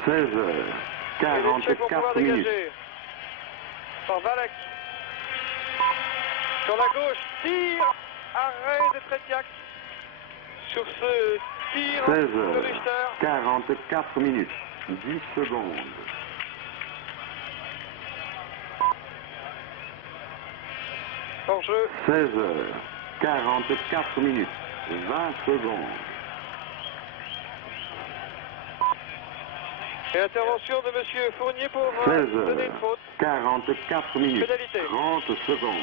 16 heures, Et les Tchèques vont pouvoir 44 minutes. dégager. Par Valek. Sur la gauche, tir. Arrêt de Tretiak. Sur ce tir 16 de heures, Richter. 44 minutes, 10 secondes. Hors jeu. 16 heures, 44 minutes, 20 secondes. Et intervention de M. Fournier pour 16 donner heures, une faute. 44 minutes, Pénalité. 30 secondes.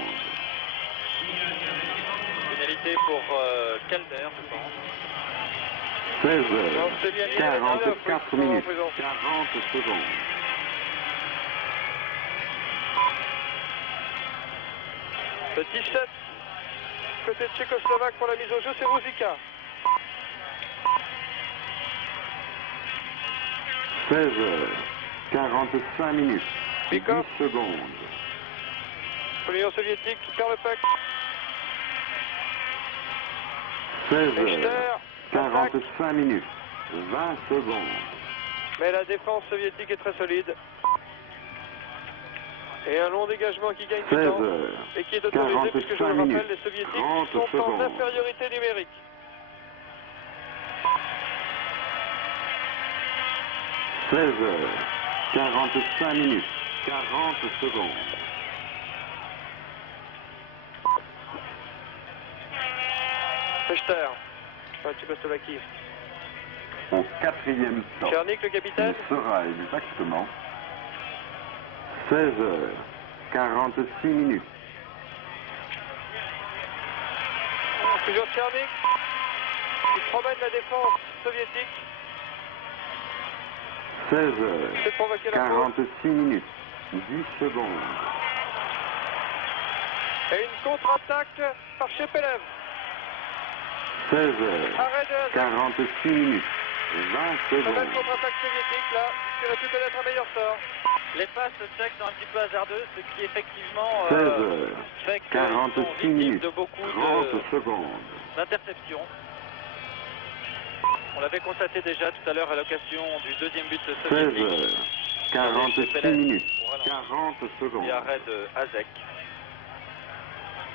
Pénalité pour Calder, je pense. 16 Non, heures, c'est bien, 44 il y a minutes, raison. 40 secondes. Le 17, côté tchécoslovaque pour la mise au jeu, c'est Ruzika. 16 heures, 45 minutes, 10 Bikov. secondes. Pour l'Union soviétique qui perd le puck. 16 Richter, heures, 45 minutes, 20 secondes. Mais la défense soviétique est très solide. Et un long dégagement qui gagne du 16 temps heures, et qui est autorisé puisque je le 45 rappelle, minutes, les soviétiques 30 sont en secondes. infériorité numérique. 16 heures, 45 minutes, 40 secondes. Richter, pour la Tchécoslovaquie. Au quatrième stop, Tchernik, le il capitaine. sera exactement 16 heures, 46 minutes. Toujours Tchernik qui promène la défense soviétique. 16 heures, C'est provoqué la faute. 46 minutes, 10 secondes. Et une contre-attaque par Chepelev. 16 heures, Arrêt de Hazek. 46 minutes, 20 Très belle secondes. contre-attaque soviétique là, qui aurait pu connaître un meilleur sort. Les passes tchèques sont un petit peu hasardeuses, ce qui effectivement 16 heures, fait qu'ils sont 46 victimes minutes, de beaucoup 30 secondes. d'interceptions. On l'avait constaté déjà tout à l'heure à l'occasion du deuxième but 16 soviétique. heures, 46 minutes, 40 secondes. Et arrêt de Hazek.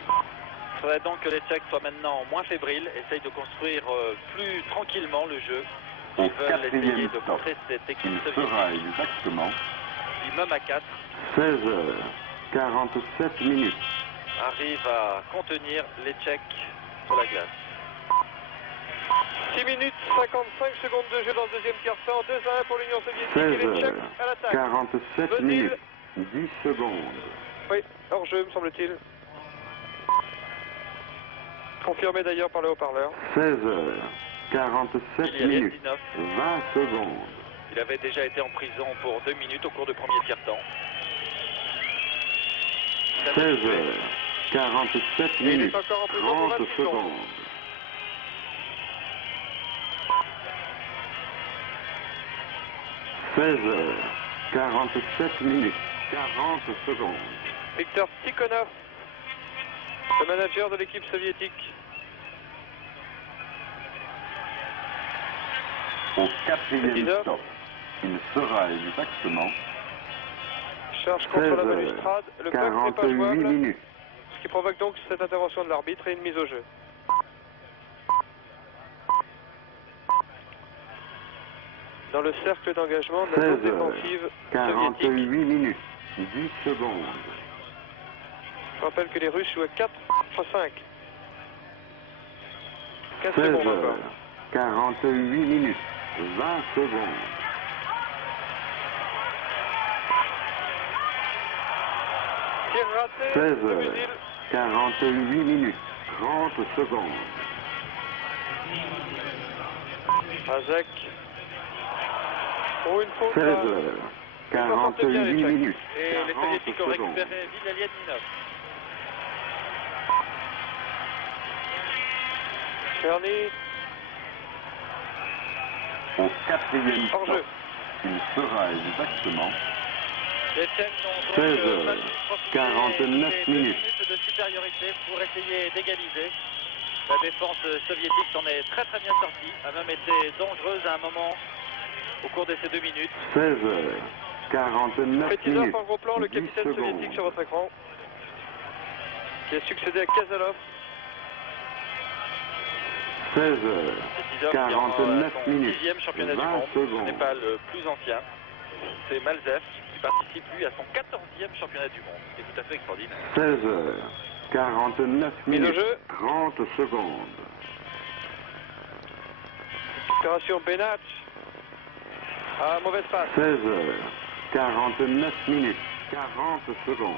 Il faudrait donc que les Tchèques soient maintenant moins fébriles, essayent de construire plus tranquillement le jeu. Au Ils veulent essayer quatrième de stop, contrer cette il équipe sera soviétique, exactement qui même à 4 16 heures, 47 minutes. arrive à contenir les Tchèques sur la glace. 6 minutes 55 secondes de jeu dans le deuxième quart-temps, 2-1 pour l'Union soviétique 16 et les Tchèques heures, à l'attaque. 47 Vezil. minutes, 10 secondes. Oui, hors jeu me semble-t-il. Confirmé d'ailleurs par le haut-parleur. 16 heures, 47 Billy Elliott, minutes, 19. 20 secondes. Il avait déjà été en prison pour 2 minutes au cours du premier tiers-temps. 16h47 Et il est minutes, encore en prison pour 30 26 secondes. secondes. 16h47 minutes, 40 secondes. Viktor Tikhonov, le manager de l'équipe soviétique. Au quatrième 19. stop, il sera exactement Charge contre la balustrade. Le puck n'est pas 48 jouable, minutes. ce qui provoque donc cette intervention de l'arbitre et une mise au jeu. Dans le cercle d'engagement de la zone défensive 48 soviétique. minutes, 10 secondes. Je rappelle que les Russes jouent à 4 à 5. 15 secondes encore. 48 minutes, 20 secondes. Tir raté, le 16h, fusil. 48 minutes, 30 secondes. Azek. Pour une faute. 16h, 48 minutes, Et les 40 Soviétiques ont secondes. récupéré Billy 19. Cherny. Au quatrième Hors stop, jeu. il sera exactement Les Tchèques ont 16 donc heures, profité 49 des 2 minutes. minutes de supériorité pour essayer d'égaliser. La défense soviétique s'en est très très bien sortie, a même été dangereuse à un moment au cours de ces 2 minutes. 16h, 49 Fetisov minutes, en gros plan, le 10 capitaine secondes. soviétique sur votre écran, qui a succédé à Kazalov. 16h, Fetisov qui est en 49 son minutes, 10e championnat du 20 monde, ce secondes. n'est pas le plus ancien. C'est Malzev qui participe lui à son 14e championnat du monde. C'est tout à fait extraordinaire. 16h, 49 Mise au minutes, jeu. 30 secondes. Opération Benach. Ah, mauvaise passe. 16h, 49 minutes, 40 secondes.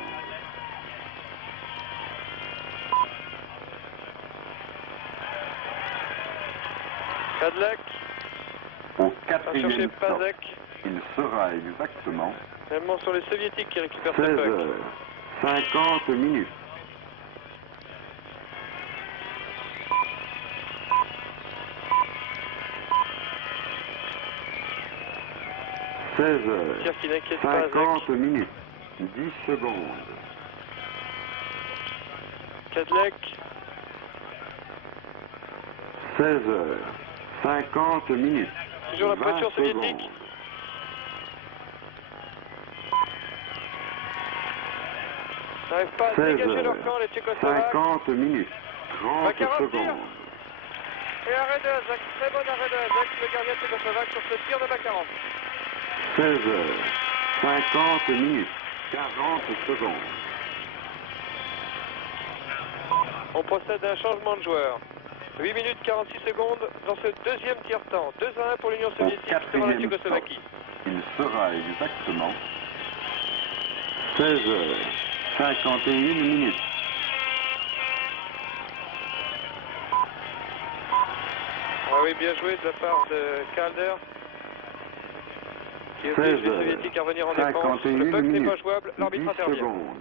Kadlec. Au Va chercher quatrième stop, Pazek. il sera exactement Finalement, sur les soviétiques qui récupèrent ce 16h, puck. 50 minutes. Tir qui n'inquiète pas 50 Azek. minutes, 10 secondes. Kadlec. 16h, 50 minutes. Toujours la 20 pression soviétique. secondes. N'arrivent pas à dégager leur camp, les 16h, Tchécoslovaques. 50 minutes, 30 Makarov tire. secondes. Et arrêt de Azek. Très bon arrêt de Azek, le gardien tchécoslovaque sur ce tir de Makarov. 16h, 50 minutes, 40 secondes. On procède à un changement de joueur. 8 minutes 46 secondes dans ce deuxième tiers-temps. 2-1 pour l'Union Au soviétique devant la quatrième stop, Tchécoslovaquie. il sera exactement 16h, 51 minutes. Ah oui, bien joué de la part de Calder, qui oblige les 16h, soviétiques à revenir en défense. 51 Le puck n'est minutes, pas jouable, 10 l'arbitre intervient. secondes.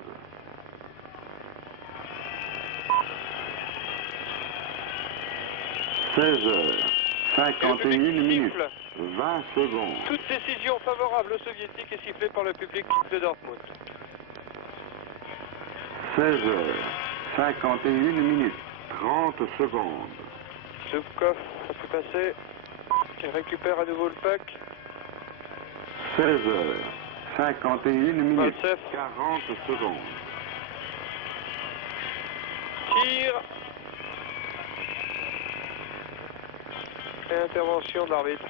16h, 51 minutes, 20 secondes. Toute décision favorable aux soviétiques est sifflée par le public de Dortmund. 16h, 51 minutes, 30 secondes. Zubkov a pu passer. Il récupère à nouveau le puck. 16h, 51 minutes, Maltsev. 40 secondes. Tire. Et intervention de l'arbitre.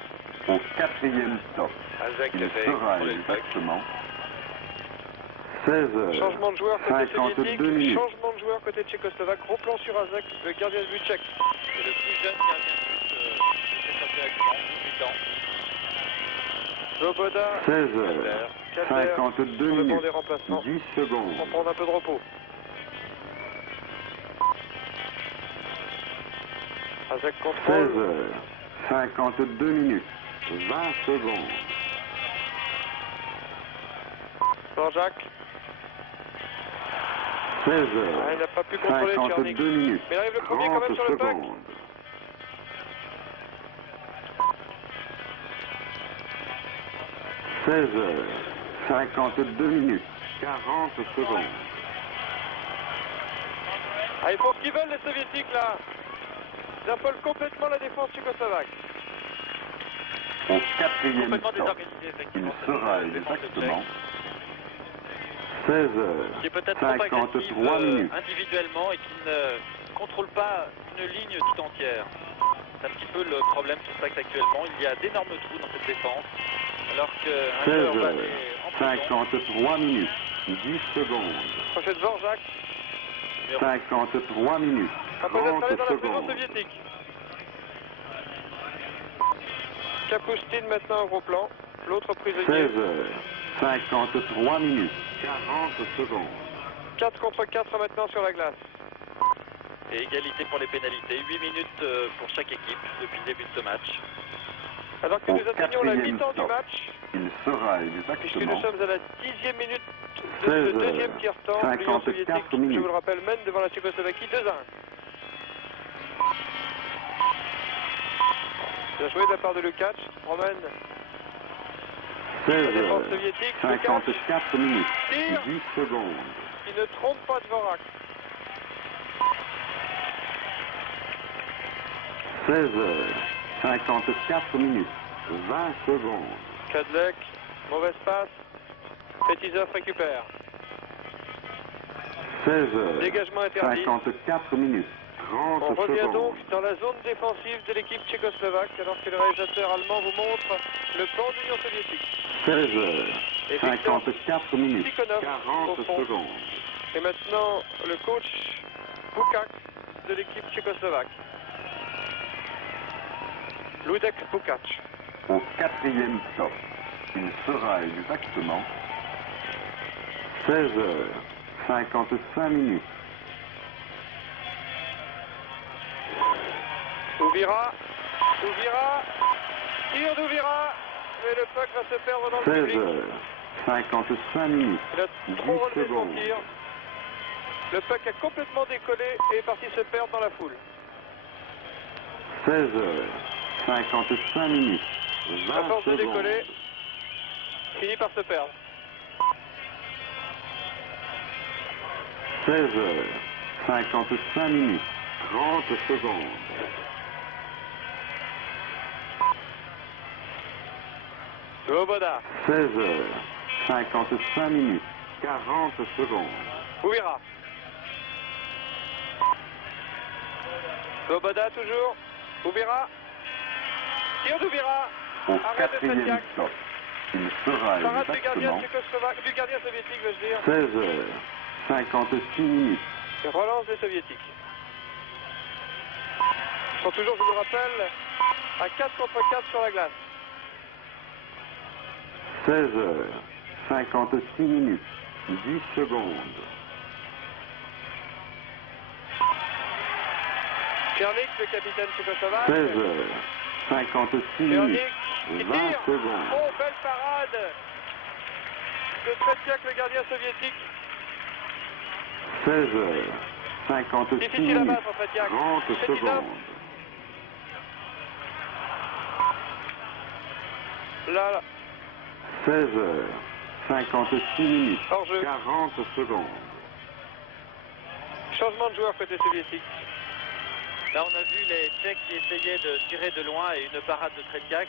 Au quatrième stop, Azek il fait sera contrôler le puck. exactement 16h, Changement de joueur côté 52 soviétique, minutes. changement de joueur côté tchécoslovaque. Gros plan sur Azek, le gardien de but tchèque. C'est le plus jeune gardien de but de ce championnat du monde, 18 ans. Loboda, 16h, Calder, 52 sur le banc minutes, des remplacements. 10 secondes. On prend un peu de repos. Azek contrôle. 16h, 52 minutes, 20 secondes. Jean-Jacques. 16 Ah, heures, il n'a pas pu contrôler Tchernik. 52 minutes, Mais il arrive le premier quand 30 même sur le puck. secondes. 16 heures, 52 minutes, 40 secondes. Ah, ils font ce qu'ils veulent les soviétiques là. Ils affolent complètement la défense tchécoslovaque. Au quatrième Complètement stop, désorganisé, il effectivement. sera cette défense exactement tchèque, 16 heures, qui est peut-être trop agressive 53 minutes. individuellement et qui ne contrôle pas une ligne tout entière. C'est un petit peu le problème sur Saxe actuellement. Il y a d'énormes trous dans cette défense, alors qu'un 16 joueur va heures, aller en prison. 53 minutes, 10 secondes. Prochaine Jean-Jacques. 53 minutes, Après être 30 allé dans la prison secondes. soviétique. Kapustin maintenant au gros plan. L'autre 16 prisonnier. heures, 53 minutes, 40 secondes. 4 contre 4 maintenant sur la glace. Et égalité pour les pénalités. 8 minutes pour chaque équipe depuis le début de ce match. Alors que Au nous atteignons la quatrième mi-temps du stop, match, il sera puisque nous exactement sommes à la 10e minute de 16 ce heures, deuxième tiers-temps, l'Union 54 soviétique, je minutes. vous le rappelle, mène devant la Tchécoslovaquie 2-1. Bien joué de la part de Lukács, promène 16 la défense heures, soviétique. Lukács 54 minutes, tire, 10 secondes. qui ne trompe pas Dvorak. 16 heures, 54 minutes, 20 secondes. Kadlec, mauvaise passe, Petizov récupère. 16 heures, Dégagement interdit. 54 minutes, 30 On revient secondes. donc dans la zone défensive de l'équipe tchécoslovaque alors que le réalisateur allemand vous montre le plan de l'Union soviétique. 16 heures, Et Victor 54 minutes, Tikhonov 40 au fond. secondes. Et maintenant le coach Bukak de l'équipe tchécoslovaque. Ludek Bukac. Au quatrième stop, il sera exactement 16 heures, 55 minutes. Ouvira, tire d'Ouvira, mais le puck va se perdre dans le 16 public. heures, 55 minutes, Il a 10 trop relevé son secondes. tir. Le puck a complètement décollé et est parti se perdre dans la foule. 16 heures, 55 minutes, 20 À force de secondes. décoller, finit par se perdre. 16 heures, 55 minutes, 30 secondes. Svoboda, 16 heures, 55 minutes, 40 secondes. Ouvira. Svoboda toujours. Ouvira. Tire d'Ouvira. Au Arrête de quatrième Tretiak. stop, il sera Parade du gardien exactement tchécoslovaque, du gardien soviétique, veux-je dire. 16 heures, 56 minutes. Et relance des soviétiques. Ils sont toujours, je vous le rappelle, à 4 contre 4 sur la glace. 16 heures, 56 minutes, 10 secondes. Tchernik, le capitaine tchécoslovaque. 16 heures, 56 minutes, Tchernik, qui 20 tire. secondes. Oh, belle parade de Tretiak, le gardien soviétique. 16 heures, 56 Difficile à minutes, battre, Tretiak. 30 Petitov. secondes. Là, 16 heures, 56 minutes, hors jeu. 40 secondes. Changement de joueur côté soviétique. Là, on a vu les Tchèques qui essayaient de tirer de loin et une parade de Tretiak.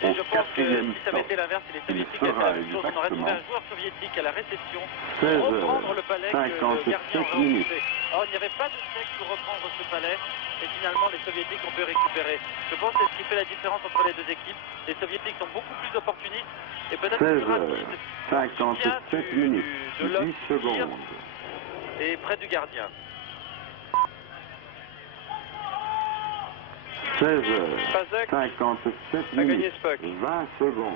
Et Au je pense que quatrième si ça avait stop, été l'inverse, si les il Soviétiques avaient fait sera la même chose, on aurait trouvé exactement un joueur soviétique à la réception 16 pour heures, reprendre le palais que le gardien 57 aurait minutes. occupé. Or, il n'y avait pas de Tchèques pour reprendre ce palais. Et finalement, les Soviétiques ont pu récupérer. Je pense que c'est ce qui fait la différence entre les deux équipes. Les Soviétiques sont beaucoup plus opportunistes et peut-être 16 plus heures, rapides. 57 minutes, de l'homme 10 qui tire secondes. et près du gardien. 16 heures, Fazek 57 a gagné minutes, ce puck. 20 secondes.